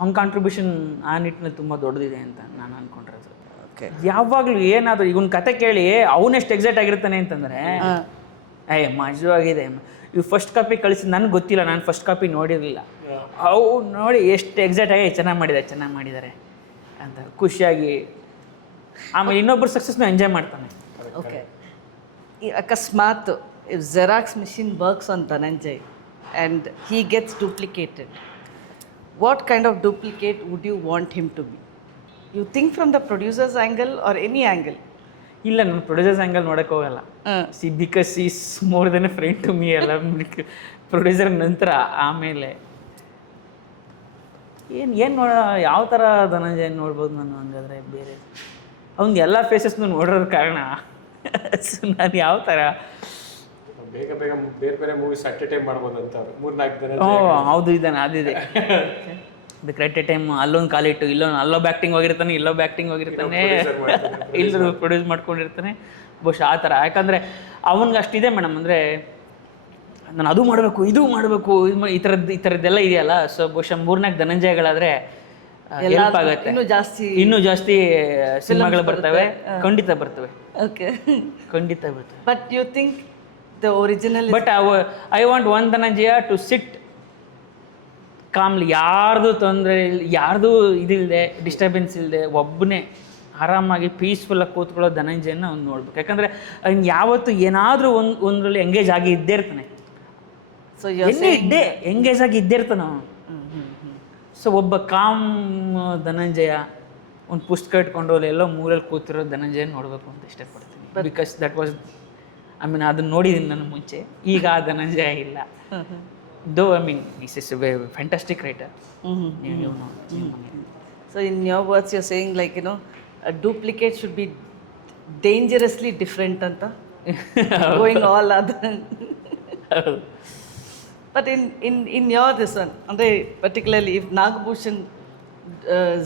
ಅವ್ನ ಕಾಂಟ್ರಿಬ್ಯೂಷನ್ ಆ ನಿಟ್ಟಿನಲ್ಲಿ ತುಂಬ ದೊಡ್ಡದಿದೆ ಅಂತ ನಾನು ಅಂದ್ಕೊಂಡಿರೋದು. ಓಕೆ, ಯಾವಾಗಲೂ ಏನಾದರೂ ಈಗ ಒಂದು ಕತೆ ಕೇಳಿ ಅವನೆಷ್ಟು ಎಕ್ಸೈಟ್ ಆಗಿರ್ತಾನೆ ಅಂತಂದರೆ, ಮಜವಾಗಿದೆ, ಇವು ಫಸ್ಟ್ ಕಾಪಿ ಕಳಿಸಿ ನನಗೆ ಗೊತ್ತಿಲ್ಲ, ನಾನು ಫಸ್ಟ್ ಕಾಪಿ ನೋಡಿರಲಿಲ್ಲ, ಅವು ನೋಡಿ ಎಷ್ಟು ಎಕ್ಸೈಟ್ ಆಗಿ ಚೆನ್ನಾಗಿ ಮಾಡಿದ್ದಾರೆ ಅಂತ ಖುಷಿಯಾಗಿ ಆಮೇಲೆ ಇನ್ನೊಬ್ಬರು ಸಕ್ಸಸ್ನ ಎಂಜಾಯ್ ಮಾಡ್ತಾನೆ. ಓಕೆ, ಅಕಸ್ಮಾತ್ if xerox machine works on Dhananjay and he gets duplicated, what kind of duplicate would you want him to be? You think from the producers angle or any angle? ಇಲ್ಲ, ನಾನು ಪ್ರೊಡ್ಯೂಸರ್ಸ್ ಆ್ಯಂಗಲ್ ನೋಡೋಕೆ ಹೋಗಲ್ಲ. Because is more than a friend to me ಅಲ್ಲ. Producer ನಂತರ ಆಮೇಲೆ ಏನು ಯಾವ ಥರ ಧನಂಜಯ ನೋಡ್ಬೋದು ನಾನು ಹಂಗಾದ್ರೆ? ಬೇರೆ ಅವ್ನಿಗೆ ಎಲ್ಲ ಫೇಸಸ್ನು ನೋಡಿರೋದು ಕಾರಣ ನಾನು ಯಾವ ಥರ ಬೇಗ ಬೇರೆ ಮೂವೀಸ್ ಅಟ್ ಎ ಟೈಮ್ ಮಾಡ್ಬೋದು ಅಂತ 3-4 ದಿನ. ಹೌದು, ಇದ್ದಾನೆ, ಅದಿದೆ. ಅದಕ್ಕೆ ರೈಟ್ ಎ ಟೈಮ್ ಅಲ್ಲೊಂದು ಕಾಲಿಟ್ಟು ಅಲ್ಲೊಬ್ಬ ಆ್ಯಕ್ಟಿಂಗ್ ಹೋಗಿರ್ತಾನೆ, ಇಲ್ಲೊಬ್ಬ ಆ್ಯಕ್ಟಿಂಗ್ ಹೋಗಿರ್ತಾನೆ, ಇಲ್ಲರೂ ಪ್ರೊಡ್ಯೂಸ್ ಮಾಡ್ಕೊಂಡಿರ್ತಾನೆ. ಬಹುಶಃ ಆ ಥರ. ಯಾಕಂದರೆ ಅವನಿಗೆ ಅಷ್ಟಿದೆ ಮೇಡಮ್, ಅಂದರೆ ನಾನು ಅದು ಮಾಡಬೇಕು, ಇದು ಮಾಡಬೇಕು, ಈ ಥರದ್ದೆಲ್ಲ ಇದೆಯಲ್ಲ. ಸೊ ಬಹುಶಃ 3-4 ಧನಂಜಯಗಳಾದರೆ ಹೆಲ್ಪ್ ಆಗುತ್ತೆ. ಇನ್ನೂ ಜಾಸ್ತಿ ಸಿನಿಮಾಗಳು ಬರ್ತವೆ, ಖಂಡಿತ ಬರ್ತವೆ. ಓಕೆ, ಖಂಡಿತ ಬರ್ತವೆ. But you think the original? But I want one Dhananjaya to sit calmly, ಯಾರ್ದು ತೊಂದರೆ ಇಲ್ಲ, ಯಾರ್ದು ಇದಿಲ್ಲದೆ, ಡಿಸ್ಟರ್ಬೆನ್ಸ್ ಇಲ್ಲದೆ, ಒಬ್ಬನೇ ಆರಾಮಾಗಿ ಪೀಸ್ಫುಲ್ಲಾಗಿ ಕೂತ್ಕೊಳ್ಳೋ ಧನಂಜಯನ ಅವ್ನು ನೋಡ್ಬೇಕು. ಯಾಕಂದರೆ ಅವ್ನು ಯಾವತ್ತು ಏನಾದರೂ ಒಂದರಲ್ಲಿ ಎಂಗೇಜ್ ಆಗಿ ಇದ್ದೇ ಇರ್ತಾನೆ. ಸೊ ಎಂಗೇಜ್ ಆಗಿ ಇದ್ದೇ ಇರ್ತಾನೆ ಅವನು. ಸೊ ಒಬ್ಬ ಕಾಮ್ ಧನಂಜಯ ಒಂದು ಪುಸ್ತಕ ಇಟ್ಕೊಂಡು ಅಲ್ಲಿ ಎಲ್ಲೋ ಮೂರಲ್ಲಿ ಕೂತಿರೋ ಧನಂಜಯ ನೋಡಬೇಕು ಅಂತ ಇಷ್ಟಪಡ್ತೀನಿ. Because that was, I mean ಅದನ್ನು ನೋಡಿದ್ದೀನಿ ನಾನು ಮುಂಚೆ. ಈಗ ಆ ಧನಂಜಯ ಇಲ್ಲ. Though I mean, he's a very fantastic writer. You know. So in your words, you're saying like, you know, a duplicate should be dangerously different anta, going all other. But in your this one, andre particularly if Nagbhushan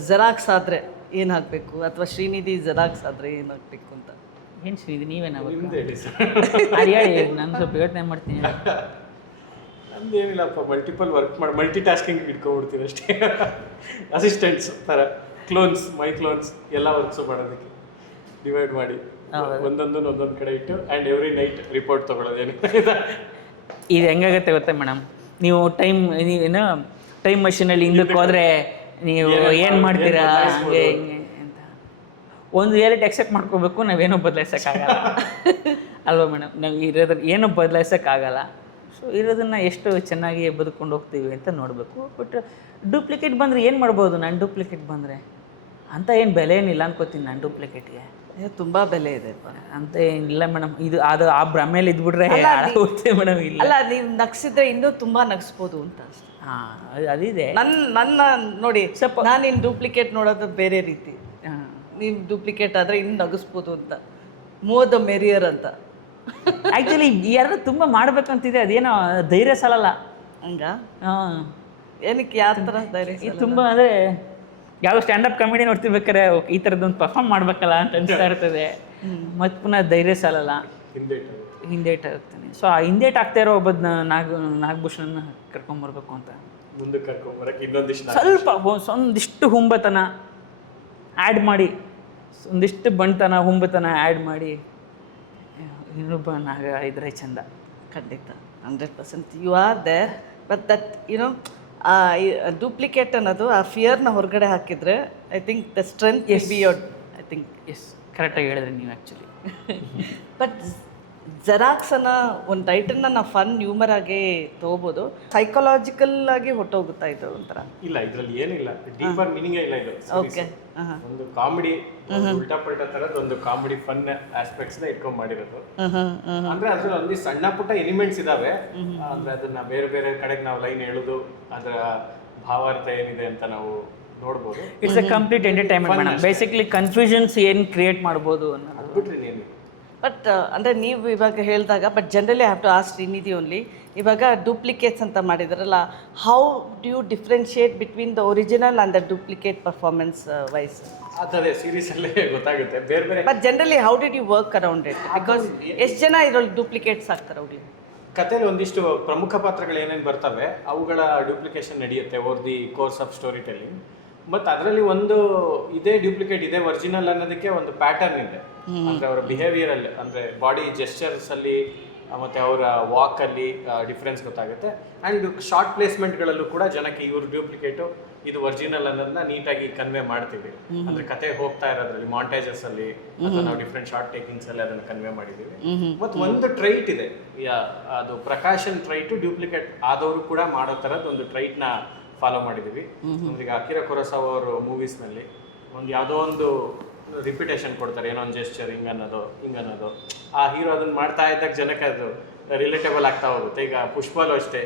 Xerox ಆದ್ರೆ ಏನು ಹಾಕಬೇಕು, ಅಥವಾ Srinidhi Xerox ಆದ್ರೆ ಏನು ಹಾಕಬೇಕು ಅಂತ? ಏನು ಶ್ರೀನಿಧಿ ನೀವೇನು ನಿಮ್ದು ಹೇಳಿ ಸರ್. ಅದು ಹೇಳಿ, ನಾನು ಸ್ವಲ್ಪ ಯೋಚನೆ ಮಾಡ್ತೀನಿ. ನಮ್ದೇನಿಲ್ಲಪ್ಪ, ಮಲ್ಟಿ ಟಾಸ್ಕಿಂಗ್ ಇಟ್ಕೊಂಡ್ಬಿಡ್ತೀನಿ ಅಷ್ಟೇ. ಅಸಿಸ್ಟೆಂಟ್ಸ್ ಥರ, ಮೈ ಕ್ಲೋನ್ಸ್ ಎಲ್ಲ ವರ್ಕ್ಸು ಮಾಡೋದಕ್ಕೆ ಡಿವೈಡ್ ಮಾಡಿ ಒಂದೊಂದು ಕಡೆ ಇಟ್ಟು ಆ್ಯಂಡ್ ಎವ್ರಿ ನೈಟ್ ರಿಪೋರ್ಟ್ ತೊಗೊಳೋದೇನು. ಇದು ಹೆಂಗಾಗುತ್ತೆ ಗೊತ್ತಾ ಮೇಡಮ್, ನೀವು ಏನೋ ಟೈಮ್ ಮಷೀನಲ್ಲಿ ಹಿಂದಕ್ಕೆ ಹೋದರೆ ನೀವು ಏನು ಮಾಡ್ತೀರಾ ಹಂಗೆ ಹಿಂಗೆ ಅಂತ ಒಂದು ರಿಯಾಲಿಟಿ ಎಕ್ಸೆಪ್ಟ್ ಮಾಡ್ಕೋಬೇಕು, ನಾವೇನೋ ಬದಲಾಯಿಸೋಕ್ಕಾಗಲ್ಲ ಅಲ್ವಾ ಮೇಡಮ್? ನಾವು ಏನೂ ಬದಲಾಯಿಸೋಕ್ಕಾಗಲ್ಲ. ಸೊ ಇರೋದನ್ನು ಎಷ್ಟು ಚೆನ್ನಾಗಿ ಬದುಕೊಂಡು ಹೋಗ್ತೀವಿ ಅಂತ ನೋಡಬೇಕು. ಬಟ್ ಡೂಪ್ಲಿಕೇಟ್ ಬಂದರೆ ಏನು ಮಾಡ್ಬೋದು? ನಾನು ಡೂಪ್ಲಿಕೇಟ್ ಬಂದರೆ ಅಂತ ಏನು ಬೆಲೆ ಏನಿಲ್ಲ ಅನ್ಕೋತೀನಿ ನಾನು ಡೂಪ್ಲಿಕೇಟ್ಗೆ. ತುಂಬ ಬೆಲೆ ಇದೆ ಅಂತ ಏನಿಲ್ಲ ಮೇಡಮ್. ಅದು ಆ ಭ್ರಮೇಲಿ ಇದ್ಬಿಟ್ರೆ ಮೇಡಮ್ ಇಲ್ಲ. ಅಲ್ಲ, ನೀವು ನಗ್ಸಿದ್ರೆ ಇನ್ನೂ ತುಂಬ ನಗಿಸ್ಬೋದು ಅಂತ ಅಷ್ಟೇ. ಹಾಂ, ಅದಿದೆ. ನನ್ನ ನೋಡಿ, ನಾನು ಇನ್ನು ಡೂಪ್ಲಿಕೇಟ್ ನೋಡೋದು ಬೇರೆ ರೀತಿ. ನೀವು ಡೂಪ್ಲಿಕೇಟ್ ಆದರೆ ಇನ್ನು ನಗಿಸ್ಬೋದು ಅಂತ. ಮೋದ ಮೆರಿಯರ್ ಅಂತ ಆ್ಯಕ್ಚುಲಿ ಯಾರು ತುಂಬ ಮಾಡ್ಬೇಕಂತಿದೆ, ಅದೇನೋ ಧೈರ್ಯ ಸಾಲಲ್ಲ ಹಂಗ. ಹಾಂ, ಏನಕ್ಕೆ ಯಾವ ಥರ ಧೈರ್ಯ? ಇದು ತುಂಬ ಅಂದರೆ ಯಾವ ಸ್ಟ್ಯಾಂಡಪ್ ಕಾಮಿಡಿ ನೋಡ್ತಿರ್ಬೇಕಾರೆ ಈ ಥರದ್ದೊಂದು ಪರ್ಫಾರ್ಮ್ ಮಾಡ್ಬೇಕಲ್ಲ ಅಂತ ಅನಿಸ್ತಾ ಇರ್ತದೆ. ಮತ್ತು ಪುನಃ ಧೈರ್ಯ ಸಾಲಲ್ಲ, ಹಿಂದೇಟ್ ಆಗ್ತಾನೆ. ಸೊ ಆ ಹಿಂದೇಟ್ ಆಗ್ತಾ ಇರೋ ಒಬ್ಬ ನಾಗಭೂಷಣ ಕರ್ಕೊಂಬರ್ಬೇಕು ಅಂತ ಮುಂದಕ್ಕೆ ಕರ್ಕೊಂಬರಕ್ಕೆ ಇನ್ನೊಂದಿಷ್ಟು ಸ್ವಲ್ಪ ಒಂದಿಷ್ಟು ಹುಂಬತನ ಆ್ಯಡ್ ಮಾಡಿ, ಒಂದಿಷ್ಟು ಬಂಟತನ ಹುಂಬತನ ಆ್ಯಡ್ ಮಾಡಿ ಇನ್ನೊಬ್ಬ ನಾಗ ಇದ್ರೆ ಚಂದ. ಖಂಡಿತ 100% you are there. But that you know duplicate ಅನ್ನೋದು ಆ ಫಿಯರ್ನ ಹೊರಗಡೆ ಹಾಕಿದರೆ I think the strength will be your. I think yes, ಕರೆಕ್ಟಾಗಿ ಹೇಳಿದ್ರಿ ನೀವು ಆ್ಯಕ್ಚುಲಿ. ಬಟ್ ಜೆರಾಕ್ಸನ್ನು ಒಂದು ಟೈಟಲ್ನ ನಾವು ಫನ್ ಹ್ಯೂಮರ್ ಆಗಿ ತೊಗೋಬೋದು, ಸೈಕಲಾಜಿಕಲ್ ಆಗಿ ಹೊಟ್ಟೋಗುತ್ತಾ ಇದು ಒಂಥರ. ಇಲ್ಲ, ಇದರಲ್ಲಿ ಏನಿಲ್ಲ, ಡೀಪರ್ ಮೀನಿಂಗೇ ಇಲ್ಲ ಇದು. ಓಕೆ, ಒಂದು ಕಾಮಿಡಿ, ಉಲ್ಟಾ ಪಲ್ಟಾ ತರದ್ ಒಂದು ಕಾಮಿಡಿ ಫನ್ ಆಸ್ಪೆಕ್ಟ್ಸ್ ನ ಇಟ್ಕೊಂಡ್ ಮಾಡಿರೋದು. ಅಂದ್ರೆ ಅದ್ರ ಒಂದಿಷ್ಟು ಸಣ್ಣ ಪುಟ್ಟ ಎಲಿಮೆಂಟ್ಸ್ ಇದಾವೆ. ಅಂದ್ರೆ ಅದನ್ನ ಬೇರೆ ಬೇರೆ ಕಡೆಗೆ ನಾವು ಲೈನ್ ಹೇಳುದು, ಅದರ ಭಾವಾರ್ಥ ಏನಿದೆ ಅಂತ ನಾವು ನೋಡ್ಬೋದು. It's a complete entertainment madam. Basically confusions ಏನು ಕ್ರಿಯೇಟ್ ಮಾಡ್ಬೋದು ಅನ್ನೋದು ಬಿಟ್ರೆ ನೀನು. ಬಟ್ ಅಂದರೆ ನೀವು ಇವಾಗ ಹೇಳಿದಾಗ, but generally have to ask Srinidhi only, ಇವಾಗ ಡೂಪ್ಲಿಕೇಟ್ಸ್ ಅಂತ ಮಾಡಿದಾರಲ್ಲ, how do you differentiate between the original and the duplicate performance wise? ಅದೇ ಸೀರೀಸ್ ಅಲ್ಲೇ ಗೊತ್ತಾಗುತ್ತೆ ಬೇರೆ ಬೇರೆ. But generally how did you work around it? Because ಎಷ್ಟು ಜನ ಇದರಲ್ಲಿ ಡೂಪ್ಲಿಕೇಟ್ಸ್ ಆಗ್ತಾರೆ ಅವ್ರಿಗೆ? ಕಥೆಲಿ ಒಂದಿಷ್ಟು ಪ್ರಮುಖ ಪಾತ್ರಗಳು ಏನೇನು ಬರ್ತವೆ ಅವುಗಳ ಡೂಪ್ಲಿಕೇಶನ್ ನಡೆಯುತ್ತೆ over the course of story telling. ಮತ್ತು ಅದರಲ್ಲಿ ಒಂದು ಇದೇ ಡ್ಯೂಪ್ಲಿಕೇಟ್ ಇದೇ ಒರಿಜಿನಲ್ ಅನ್ನೋದಕ್ಕೆ ಒಂದು ಪ್ಯಾಟರ್ನ್ ಇದೆ. ಅಂದರೆ ಅವರ ಬಿಹೇವಿಯರ್ ಅಲ್ಲಿ, ಅಂದರೆ ಬಾಡಿ ಜೆಸ್ಚರ್ಸ್ ಅಲ್ಲಿ ಮತ್ತು ಅವರ ವಾಕ್ ಅಲ್ಲಿ ಡಿಫ್ರೆನ್ಸ್ ಗೊತ್ತಾಗುತ್ತೆ. ಆ್ಯಂಡ್ ಶಾರ್ಟ್ ಪ್ಲೇಸ್ಮೆಂಟ್ಗಳಲ್ಲೂ ಕೂಡ ಜನಕ್ಕೆ ಇವ್ರ ಡ್ಯೂಪ್ಲಿಕೇಟು ಇದು ಒರಿಜಿನಲ್ ಅನ್ನೋದನ್ನ ನೀಟಾಗಿ ಕನ್ವೆ ಮಾಡ್ತೀವಿ. ಅಂದರೆ ಕತೆ ಹೋಗ್ತಾ ಇರೋದ್ರಲ್ಲಿ ಮಾಂಟೇಜಸ್ ಅಲ್ಲಿ ಅಥವಾ ನಾವು ಡಿಫ್ರೆಂಟ್ ಶಾರ್ಟ್ ಟೇಕಿಂಗ್ಸ್ ಅಲ್ಲಿ ಅದನ್ನು ಕನ್ವೆ ಮಾಡಿದ್ದೀವಿ. ಮತ್ತು ಒಂದು ಟ್ರೈಟ್ ಇದೆ, ಅದು ಪ್ರಕಾಶನ್ ಟ್ರೈಟು ಡ್ಯೂಪ್ಲಿಕೇಟ್ ಆದವರು ಕೂಡ ಮಾಡೋ ಥರದ್ದು ಒಂದು ಟ್ರೈಟ್ನ ಫಾಲೋ ಮಾಡಿದ್ದೀವಿ. ಈಗ ಅಕಿರಾ ಕುರೋಸಾವ ಅವರು ಮೂವೀಸ್ನಲ್ಲಿ ಒಂದು ಯಾವುದೋ ಒಂದು ರಿಪಿಟೇಷನ್ ಕೊಡ್ತಾರೆ, ಏನೋ ಒಂದು ಜೆಸ್ಚರ್ ಹಿಂಗನ್ನೋದು ಆ ಹೀರೋ ಅದನ್ನ ಮಾಡ್ತಾ ಇದ್ದಾಗ ಜನಕ್ಕೆ ಅದು ರಿಲೇಟೇಬಲ್ ಆಗ್ತಾ ಹೋಗುತ್ತೆ. ಈಗ ಪುಷ್ಪಲ್ಲೂ ಅಷ್ಟೇ,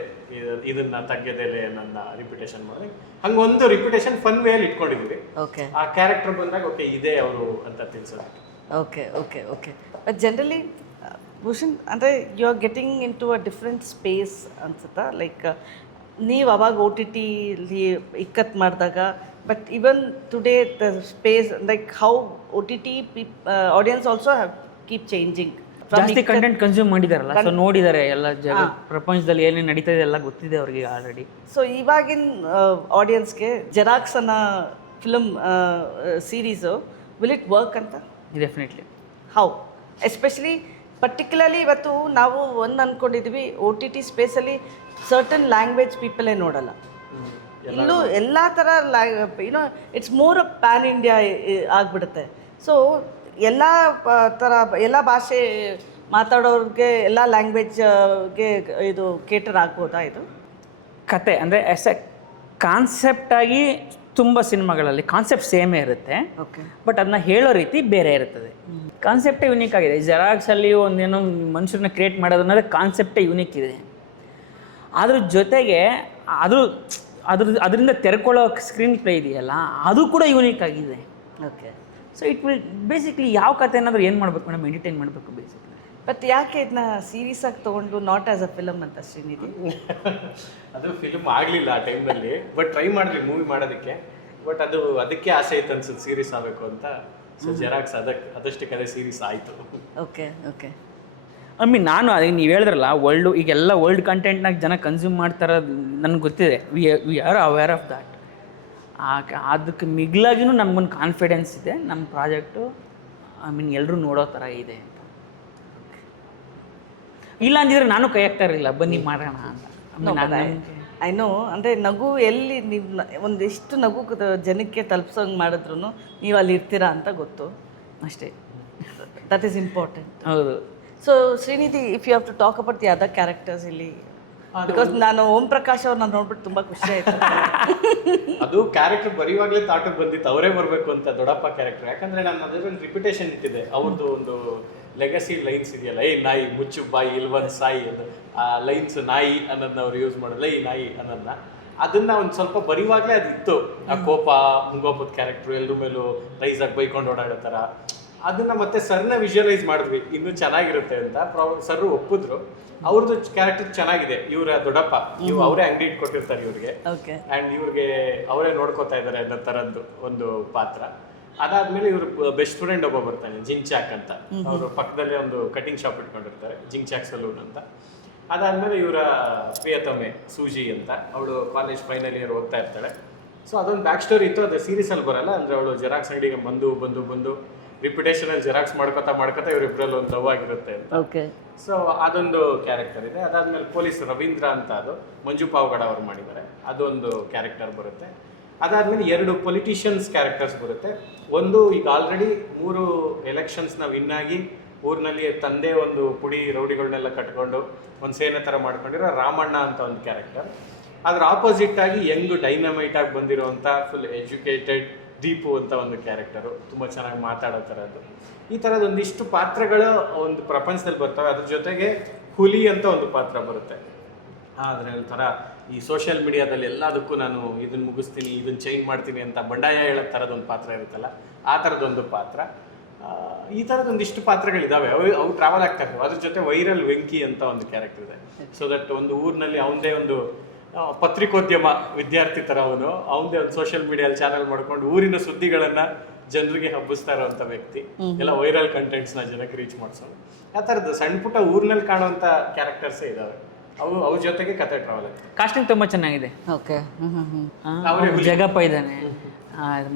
ಇದನ್ನ ತಗ್ಗೆದೆಲೆ ನನ್ನ ರಿಪಿಟೇಷನ್ ಮಾಡಿ ಹಂಗೊಂದು ರಿಪಿಟೇಷನ್ ಫನ್ ವೇಯಲ್ಲಿ ಇಟ್ಕೊಂಡಿದ್ದೀವಿ. ಓಕೆ, ಆ ಕ್ಯಾರೆಕ್ಟರ್ ಬಂದಾಗ ಓಕೆ ಇದೇ ಅವರು ಅಂತ ತಿಳಿಸೋದು. Okay okay okay but generally Bhushan ಅಂದರೆ you are getting into a different space ಅನ್ಸುತ್ತಾ? ಲೈಕ್ ನೀವು ಅವಾಗ ಓ ಟಿ ಟಿಲಿ ಇಕ್ಕತ್ತು ಮಾಡಿದಾಗ, but even today the space like how O T T audience also have keep changing. ಜಾಸ್ತಿ content consume ಮಾಡಿದಾರಲ್ಲ, so ನೋಡಿದ್ದಾರೆ ಎಲ್ಲ ಪ್ರಪಂಚದಲ್ಲಿ ಏನೇನು ನಡೀತಾ ಇದೆ ಎಲ್ಲ ಗೊತ್ತಿದೆ ಅವ್ರಿಗೆ ಆಲ್ರೆಡಿ. ಸೊ ಇವಾಗಿನ ಆಡಿಯನ್ಸ್ಗೆ ಜೆರಾಕ್ಸ್ ಅನ್ನೋ film series will it work ಅಂತ? ಡೆಫಿನೆಟ್ಲಿ. ಹೌ ಎಸ್ಪೆಷಲಿ ಪರ್ಟಿಕ್ಯುಲರ್ಲಿ ಇವತ್ತು ನಾವು ಒಂದು ಅಂದ್ಕೊಂಡಿದ್ವಿ, ಓ ಟಿ ಟಿ ಸ್ಪೇಸಲ್ಲಿ ಸರ್ಟನ್ ಲ್ಯಾಂಗ್ವೇಜ್ ಪೀಪಲೇ ನೋಡಲ್ಲ. ಇಲ್ಲೂ ಎಲ್ಲ ಥರ you know it's more a pan India ಆಗಿಬಿಡುತ್ತೆ. ಸೊ ಎಲ್ಲ ಥರ ಎಲ್ಲ ಭಾಷೆ ಮಾತಾಡೋರಿಗೆ ಎಲ್ಲ ಲ್ಯಾಂಗ್ವೇಜ್ಗೆ ಇದು ಕೇಟರ್ ಆಗ್ಬೋದಾ? ಇದು ಕತೆ ಅಂದರೆ ಎಸ್ ಎ ಕಾನ್ಸೆಪ್ಟಾಗಿ ತುಂಬ ಸಿನಿಮಾಗಳಲ್ಲಿ ಕಾನ್ಸೆಪ್ಟ್ ಸೇಮೇ ಇರುತ್ತೆ, ಓಕೆ, ಬಟ್ ಅದನ್ನ ಹೇಳೋ ರೀತಿ ಬೇರೆ ಇರ್ತದೆ. ಕಾನ್ಸೆಪ್ಟೇ ಯುನೀಕ್ ಆಗಿದೆ. ಜೆರಾಕ್ಸಲ್ಲಿ ಒಂದೇನೋ ಮನುಷ್ಯರನ್ನ ಕ್ರಿಯೇಟ್ ಮಾಡೋದು ಅನ್ನೋದು ಕಾನ್ಸೆಪ್ಟೇ ಯುನೀಕ್ ಇದೆ. ಅದ್ರ ಜೊತೆಗೆ ಅದರಿಂದ ತೆರ್ಕೊಳ್ಳೋ ಸ್ಕ್ರೀನ್ ಪ್ಲೇ ಇದೆಯಲ್ಲ, ಅದು ಕೂಡ ಯೂನಿಕ್ ಆಗಿದೆ. Okay, so it will basically ಯಾವ ಕತೆ ಏನಾದರೂ ಏನು ಮಾಡಬೇಕು ಮೇಡಮ್, ಎಂಟರ್ಟೈನ್ ಮಾಡಬೇಕು ಬೇಸಿಕ್ಲಿ. ಬಟ್ ಯಾಕೆ ಇದನ್ನ ಸೀರೀಸ್ ಆಗಿ ತೊಗೊಂಡು ನಾಟ್ ಆಸ್ ಅ ಫಿಲಮ್ ಅಂತ ಶ್ರೀನಿಧಿ? ಅದು ಫಿಲ್ಮ್ ಆಗಲಿಲ್ಲ ಆ ಟೈಮ್ನಲ್ಲಿ, ಬಟ್ ಟ್ರೈ ಮಾಡಿದ್ವಿ ಮೂವಿ ಮಾಡೋದಕ್ಕೆ. ಬಟ್ ಅದಕ್ಕೆ ಆಸೆ ಇತ್ತು ಅನ್ಸುತ್ತೆ ಸೀರೀಸ್ ಆಗಬೇಕು ಅಂತ. ಸೊ ಜೆರಾಕ್ಸ್ ಅದಷ್ಟಕ್ಕೆ ಅದೇ ಸೀರೀಸ್ ಆಯಿತು. ಓಕೆ ಓಕೆ ನಾನು ಅದಕ್ಕೆ ನೀವು ಹೇಳಿದ್ರಲ್ಲ ಈಗೆಲ್ಲ ವರ್ಲ್ಡ್ ಕಂಟೆಂಟ್ನಾಗ ಜನ ಕನ್ಸ್ಯೂಮ್ ಮಾಡ್ತಾರೋದು ನನಗೆ ಗೊತ್ತಿದೆ. We are aware of that. ಅದಕ್ಕೆ ಮಿಗ್ಲಾಗಿನೂ ನಮಗೊಂದು ಕಾನ್ಫಿಡೆನ್ಸ್ ಇದೆ, ನಮ್ಮ ಪ್ರಾಜೆಕ್ಟು ಎಲ್ಲರೂ ನೋಡೋ ಥರ ಇದೆ ಅಂತ. ಇಲ್ಲ ಅಂದಿದ್ರೆ ನಾನು ಕೈ ಹಾಕ್ತಾ ಇರಲಿಲ್ಲ, ಬನ್ನಿ ಮಾಡೋಣ ಅಂತ. ಐ ನೋ, ಅಂದರೆ ನಗು ಎಲ್ಲಿ ನೀವು ಒಂದಿಷ್ಟು ನಗು ಜನಕ್ಕೆ ತಲುಪಿಸೋಂಗೆ ಮಾಡಿದ್ರು ನೀವು ಅಲ್ಲಿ ಇರ್ತೀರಾ ಅಂತ ಗೊತ್ತು ಅಷ್ಟೇ. That is important. ಹೌದು. So Srinidhi, if you have to talk about the other characters ಇಲ್ಲಿ, ಬಿಕಾಸ್ ನಾನು ಓಂ ಪ್ರಕಾಶ್ ಅವ್ರನ್ನ ನೋಡ್ಬಿಟ್ಟು ತುಂಬ ಖುಷಿ ಆಯಿತು. ಅದು ಕ್ಯಾರೆಕ್ಟರ್ ಬರೆಯುವಾಗಲೇ ತಾಟಕ್ಕೆ ಬಂದಿತ್ತು ಅವರೇ ಬರಬೇಕು ಅಂತ, ದೊಡ್ಡಪ್ಪ ಕ್ಯಾರೆಕ್ಟರ್. ಯಾಕಂದ್ರೆ ನಾನು ಅದರಲ್ಲಿ ರಿಪಿಟೇಷನ್ ಇಟ್ಟಿದೆ. ಅವ್ರದ್ದು ಒಂದು ಲೆಗಸಿ ಲೈನ್ಸ್ ಇದೆಯಲ್ಲ, ಏಯ್ ನಾಯಿ ಮುಚ್ಚು ಬಾಯಿ ಇಲ್ವನ್ ಸಾಯಿ ಅದು, ಆ ಲೈನ್ಸ್ ನಾಯಿ ಅನ್ನೋದನ್ನ ಅವ್ರು ಯೂಸ್ ಮಾಡೋಲ್ಲ, ಈ ನಾಯಿ ಅನ್ನೋದನ್ನ ಅದನ್ನ ಒಂದು ಸ್ವಲ್ಪ ಬರೆಯುವಾಗಲೇ ಅದಿತ್ತು. ಆ ಕೋಪ, ಮುಂಗೋಪದ ಕ್ಯಾರೆಕ್ಟರ್ ಎಲ್ಲರ ಮೇಲೂ ರೈಸ್ ಆಗಿ ಬೈಕೊಂಡು ಓಡಾಡೋ ಥರ. ಅದನ್ನ ಮತ್ತೆ ಸರ್ನ ವಿಜುವಲೈಸ್ ಮಾಡಿದ್ವಿ ಇನ್ನೂ ಚೆನ್ನಾಗಿರುತ್ತೆ ಅಂತ. ಸರ್ ಒಪ್ಪಿದ್ರು. ಅವ್ರದ್ದು ಕ್ಯಾರೆಕ್ಟರ್ ಚೆನ್ನಾಗಿದೆ. ಇವರ ದೊಡ್ಡಪ್ಪ, ಅವರೇ ಅಂಗಡಿ ಇಟ್ಕೊಟ್ಟಿರ್ತಾರೆ ಇವ್ರಿಗೆ, ಅಂಡ್ ಇವ್ರಿಗೆ ಅವರೇ ನೋಡ್ಕೋತಾ ಇದ್ದಾರೆ ಅನ್ನೋ ಥರದ್ದು ಒಂದು ಪಾತ್ರ. ಅದಾದ್ಮೇಲೆ ಇವ್ರ ಬೆಸ್ಟ್ ಫ್ರೆಂಡ್ ಒಬ್ಬ ಬರ್ತಾನೆ, ಜಿಂಚಾಕ್ ಅಂತ. ಅವರು ಪಕ್ಕದಲ್ಲೇ ಒಂದು ಕಟಿಂಗ್ ಶಾಪ್ ಇಟ್ಕೊಂಡಿರ್ತಾರೆ, ಜಿಂಚಾಕ್ ಸಲೂನ್ ಅಂತ. ಅದಾದ್ಮೇಲೆ ಇವರ ಪ್ರಿಯತಮೆ ಸೂಜಿ ಅಂತ, ಅವಳು ಕಾಲೇಜ್ ಫೈನಲ್ ಇಯರ್ ಓದ್ತಾ ಇರ್ತಾಳೆ. ಸೊ ಅದೊಂದು ಬ್ಯಾಕ್ ಸ್ಟೋರಿ ಇತ್ತು, ಅದು ಸೀರೀಸಲ್ಲಿ ಬರಲ್ಲ. ಅಂದರೆ ಅವಳು ಜೆರಾಕ್ಸ್ ಅಂಗಡಿಗೆ ಬಂದು ರಿಪಿಟೇಷನಲ್ಲಿ ಜೆರಾಕ್ಸ್ ಮಾಡ್ಕೋತಾ ಇವರಿಬ್ಬರಲ್ಲಿ ಒಂದು ಲವ್ ಆಗಿರುತ್ತೆ ಅಂತ. ಸೊ ಅದೊಂದು ಕ್ಯಾರೆಕ್ಟರ್ ಇದೆ. ಅದಾದ್ಮೇಲೆ ಪೊಲೀಸ್ ರವೀಂದ್ರ ಅಂತ, ಅದು ಮಂಜು ಪಾವಗಡ ಅವರು ಮಾಡಿದ್ದಾರೆ, ಅದೊಂದು ಕ್ಯಾರೆಕ್ಟರ್ ಬರುತ್ತೆ. ಅದಾದ್ಮೇಲೆ 2 ಪೊಲಿಟಿಷಿಯನ್ಸ್ ಕ್ಯಾರೆಕ್ಟರ್ಸ್ ಬರುತ್ತೆ. ಒಂದು, ಈಗ ಆಲ್ರೆಡಿ 3 ಎಲೆಕ್ಷನ್ಸ್ನ ವಿನ್ ಆಗಿ ಊರಿನಲ್ಲಿ ತಂದೆ ಒಂದು ಪುಡಿ ರೌಡಿಗಳನ್ನೆಲ್ಲ ಕಟ್ಕೊಂಡು ಒಂದು ಸೇನೆ ಥರ ಮಾಡ್ಕೊಂಡಿರೋ ರಾಮಣ್ಣ ಅಂತ ಒಂದು ಕ್ಯಾರೆಕ್ಟರ್. ಅದ್ರ ಆಪೋಸಿಟ್ ಆಗಿ ಯಂಗ್ ಡೈನಮೈಟ್ ಆಗಿ ಬಂದಿರೋವಂಥ ಫುಲ್ ಎಜುಕೇಟೆಡ್ ದೀಪು ಅಂತ ಒಂದು ಕ್ಯಾರೆಕ್ಟರು, ತುಂಬ ಚೆನ್ನಾಗಿ ಮಾತಾಡೋ ಥರದ್ದು. ಈ ಥರದ್ದು ಒಂದಿಷ್ಟು ಪಾತ್ರಗಳು ಒಂದು ಪ್ರಪಂಚದಲ್ಲಿ ಬರ್ತವೆ. ಅದ್ರ ಜೊತೆಗೆ ಹುಲಿ ಅಂತ ಒಂದು ಪಾತ್ರ ಬರುತ್ತೆ. ಆದರೆ ಒಂಥರ ಈ ಸೋಷಿಯಲ್ ಮೀಡಿಯಾದಲ್ಲಿ ಎಲ್ಲದಕ್ಕೂ ನಾನು ಇದನ್ನು ಮುಗಿಸ್ತೀನಿ, ಇದನ್ನು ಚೇಂಜ್ ಮಾಡ್ತೀನಿ ಅಂತ ಬಂಡಾಯ ಹೇಳೋ ಥರದೊಂದು ಪಾತ್ರ ಇರುತ್ತಲ್ಲ, ಆ ಥರದೊಂದು ಪಾತ್ರ. ಈ ಥರದೊಂದಿಷ್ಟು ಪಾತ್ರಗಳಿದ್ದಾವೆ. ಅವು ಟ್ರಾವೆಲ್ ಆಗ್ತಾ ಇರ್ತವೆ. ಅದ್ರ ಜೊತೆ ವೈರಲ್ ವೆಂಕಿ ಅಂತ ಒಂದು ಕ್ಯಾರೆಕ್ಟರ್ ಇದೆ. ಸೊ ದಟ್ ಒಂದು ಊರಿನಲ್ಲಿ ಅವನದೇ ಒಂದು ಪತ್ರಿಕೋದ್ಯಮ ವಿದ್ಯಾರ್ಥಿ ಥರ ಅವನದೇ ಒಂದು ಸೋಷಿಯಲ್ ಮೀಡಿಯಲ್ಲಿ ಚಾನಲ್ ಮಾಡ್ಕೊಂಡು ಊರಿನ ಸುದ್ದಿಗಳನ್ನು ಜನರಿಗೆ ಹಬ್ಬಿಸ್ತಾ ಇರೋವಂಥ ವ್ಯಕ್ತಿ. ಎಲ್ಲ ವೈರಲ್ ಕಂಟೆಂಟ್ಸ್ನ ಜನಕ್ಕೆ ರೀಚ್ ಮಾಡಿಸೋದು. ಆ ಥರದ್ದು ಸಣ್ಣ ಪುಟ್ಟ ಊರಿನಲ್ಲಿ ಕಾಣುವಂಥ ಕ್ಯಾರೆಕ್ಟರ್ಸೇ ಇದ್ದಾವೆ. ಅವ್ರ ಜೊತೆಗೆ ಕತೆ ಟ್ರಾವೆಲ್ ಆಗ್ತದೆ. ಕಾಸ್ಟಿಂಗ್ ತುಂಬ ಚೆನ್ನಾಗಿದೆ. ಓಕೆ. ಜಗಪ್ಪ ಇದ್ದಾನೆ,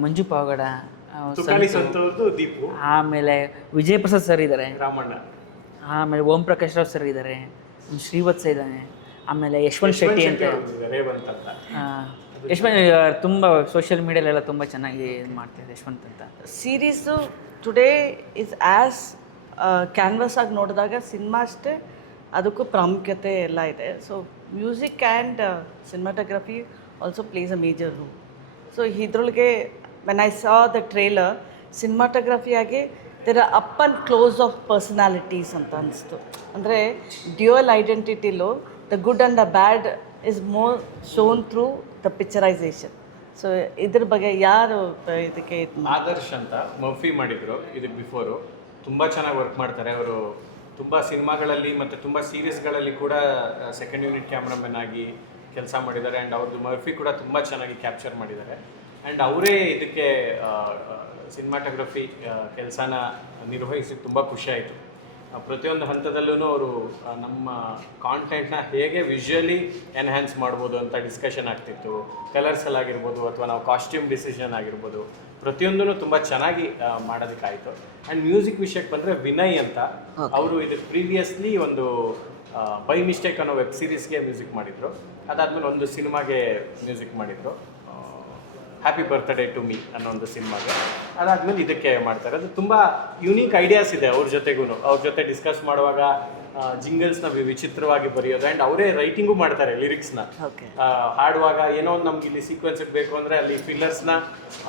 ಮಂಜು ಪಾವಗಡ, ದೀಪು, ಆಮೇಲೆ ವಿಜಯ್ ಪ್ರಸಾದ್ ಸರ್ ಇದ್ದಾರೆ, ರಾಮಣ್ಣ, ಆಮೇಲೆ ಓಂ ಪ್ರಕಾಶ್ ರಾವ್ ಸರ್ ಇದ್ದಾರೆ, ಶ್ರೀವತ್ಸ ಇದ್ದಾನೆ, ಆಮೇಲೆ ಯಶವಂತ್ ಶೆಟ್ಟಿ ಅಂತ. ಯಶವಂತ್ ತುಂಬ ಸೋಷಿಯಲ್ ಮೀಡಿಯಾಲೆಲ್ಲ ತುಂಬ ಚೆನ್ನಾಗಿ ಇದು ಮಾಡ್ತಿದ್ದಾರೆ ಯಶವಂತ್ ಅಂತ. Series today is as canvas ಆಗಿ ನೋಡಿದಾಗ ಸಿನಿಮಾ ಅಷ್ಟೇ ಅದಕ್ಕೂ ಪ್ರಾಮುಖ್ಯತೆ ಎಲ್ಲ ಇದೆ. So music and cinematography also plays a major role. So ಇದ್ರೊಳಗೆ when I saw the trailer, ಸಿನಿಮಾಟೋಗ್ರಫಿಯಾಗಿ there are up and close of personalities ಅಂತ ಅನಿಸ್ತು. ಅಂದರೆ ಡ್ಯುಯಲ್ ಐಡೆಂಟಿಟಿಲೂ the good and the bad is more shown through the picturisation. So ಇದ್ರ ಬಗ್ಗೆ ಯಾರು ಇದಕ್ಕೆ ಆದರ್ಶ್ ಅಂತ ಮಫಿ ಮಾಡಿದ್ರು ಇದಕ್ಕೆ ಬಿಫೋರು. ತುಂಬ ಚೆನ್ನಾಗಿ ವರ್ಕ್ ಮಾಡ್ತಾರೆ ಅವರು. ತುಂಬ ಸಿನಿಮಾಗಳಲ್ಲಿ ಮತ್ತು ತುಂಬ ಸೀರೀಸ್ಗಳಲ್ಲಿ ಕೂಡ ಸೆಕೆಂಡ್ ಯೂನಿಟ್ ಕ್ಯಾಮ್ರಾಮನ್ ಆಗಿ ಕೆಲಸ ಮಾಡಿದ್ದಾರೆ. ಆ್ಯಂಡ್ ಅವ್ರದ್ದು ಮರ್ಫಿ ಕೂಡ ತುಂಬ ಚೆನ್ನಾಗಿ ಕ್ಯಾಪ್ಚರ್ ಮಾಡಿದ್ದಾರೆ. ಆ್ಯಂಡ್ ಅವರೇ ಇದಕ್ಕೆ ಸಿನಿಮಾಟೋಗ್ರಫಿ ಕೆಲಸನ ನಿರ್ವಹಿಸಿ ತುಂಬ ಖುಷಿಯಾಯಿತು. ಪ್ರತಿಯೊಂದು ಹಂತದಲ್ಲೂ ಅವರು ನಮ್ಮ ಕಾಂಟೆಂಟ್ನ ಹೇಗೆ ವಿಜುವಲಿ ಎನ್ಹ್ಯಾನ್ಸ್ ಮಾಡ್ಬೋದು ಅಂತ ಡಿಸ್ಕಷನ್ ಆಗ್ತಿತ್ತು. ಕಲರ್ಸಲ್ಲಾಗಿರ್ಬೋದು ಅಥವಾ ನಾವು ಕಾಸ್ಟ್ಯೂಮ್ ಡಿಸಿಷನ್ ಆಗಿರ್ಬೋದು, ಪ್ರತಿಯೊಂದೂ ತುಂಬ ಚೆನ್ನಾಗಿ ಮಾಡೋದಕ್ಕಾಯಿತು. ಆ್ಯಂಡ್ ಮ್ಯೂಸಿಕ್ ವಿಷಯಕ್ಕೆ ಬಂದರೆ ವಿನಯ್ ಅಂತ, ಅವರು ಇದಕ್ಕೆ ಪ್ರೀವಿಯಸ್ಲಿ ಒಂದು ಬೈ ಮಿಸ್ಟೇಕ್ ಅನ್ನೋ ವೆಬ್ ಸೀರೀಸ್ಗೆ ಮ್ಯೂಸಿಕ್ ಮಾಡಿದರು. ಅದಾದಮೇಲೆ ಒಂದು ಸಿನಿಮಾಗೆ ಮ್ಯೂಸಿಕ್ ಮಾಡಿದರು, ಹ್ಯಾಪಿ ಬರ್ತ್ಡೇ ಟು ಮೀ ಅನ್ನೋ ಒಂದು ಸಿನಿಮಾಗೆ. ಅದಾದಮೇಲೆ ಇದಕ್ಕೆ ಮಾಡ್ತಾರೆ. ಅದು ತುಂಬ ಯುನೀಕ್ ಐಡಿಯಾಸ್ ಇದೆ ಅವ್ರ ಜೊತೆಗೂ. ಅವ್ರ ಜೊತೆ ಡಿಸ್ಕಸ್ ಮಾಡುವಾಗ ಜಿಂಗಲ್ಸ್ನ ವಿಚಿತ್ರವಾಗಿ ಬರೆಯೋದು. ಆ್ಯಂಡ್ ಅವರೇ ರೈಟಿಂಗು ಮಾಡ್ತಾರೆ ಲಿರಿಕ್ಸ್ನ. ಹಾಡುವಾಗ ಏನೋ ಒಂದು ನಮ್ಗೆ ಇಲ್ಲಿ ಸೀಕ್ವೆನ್ಸಿಗೆ ಬೇಕು ಅಂದರೆ ಅಲ್ಲಿ ಫಿಲ್ಲರ್ಸ್ನ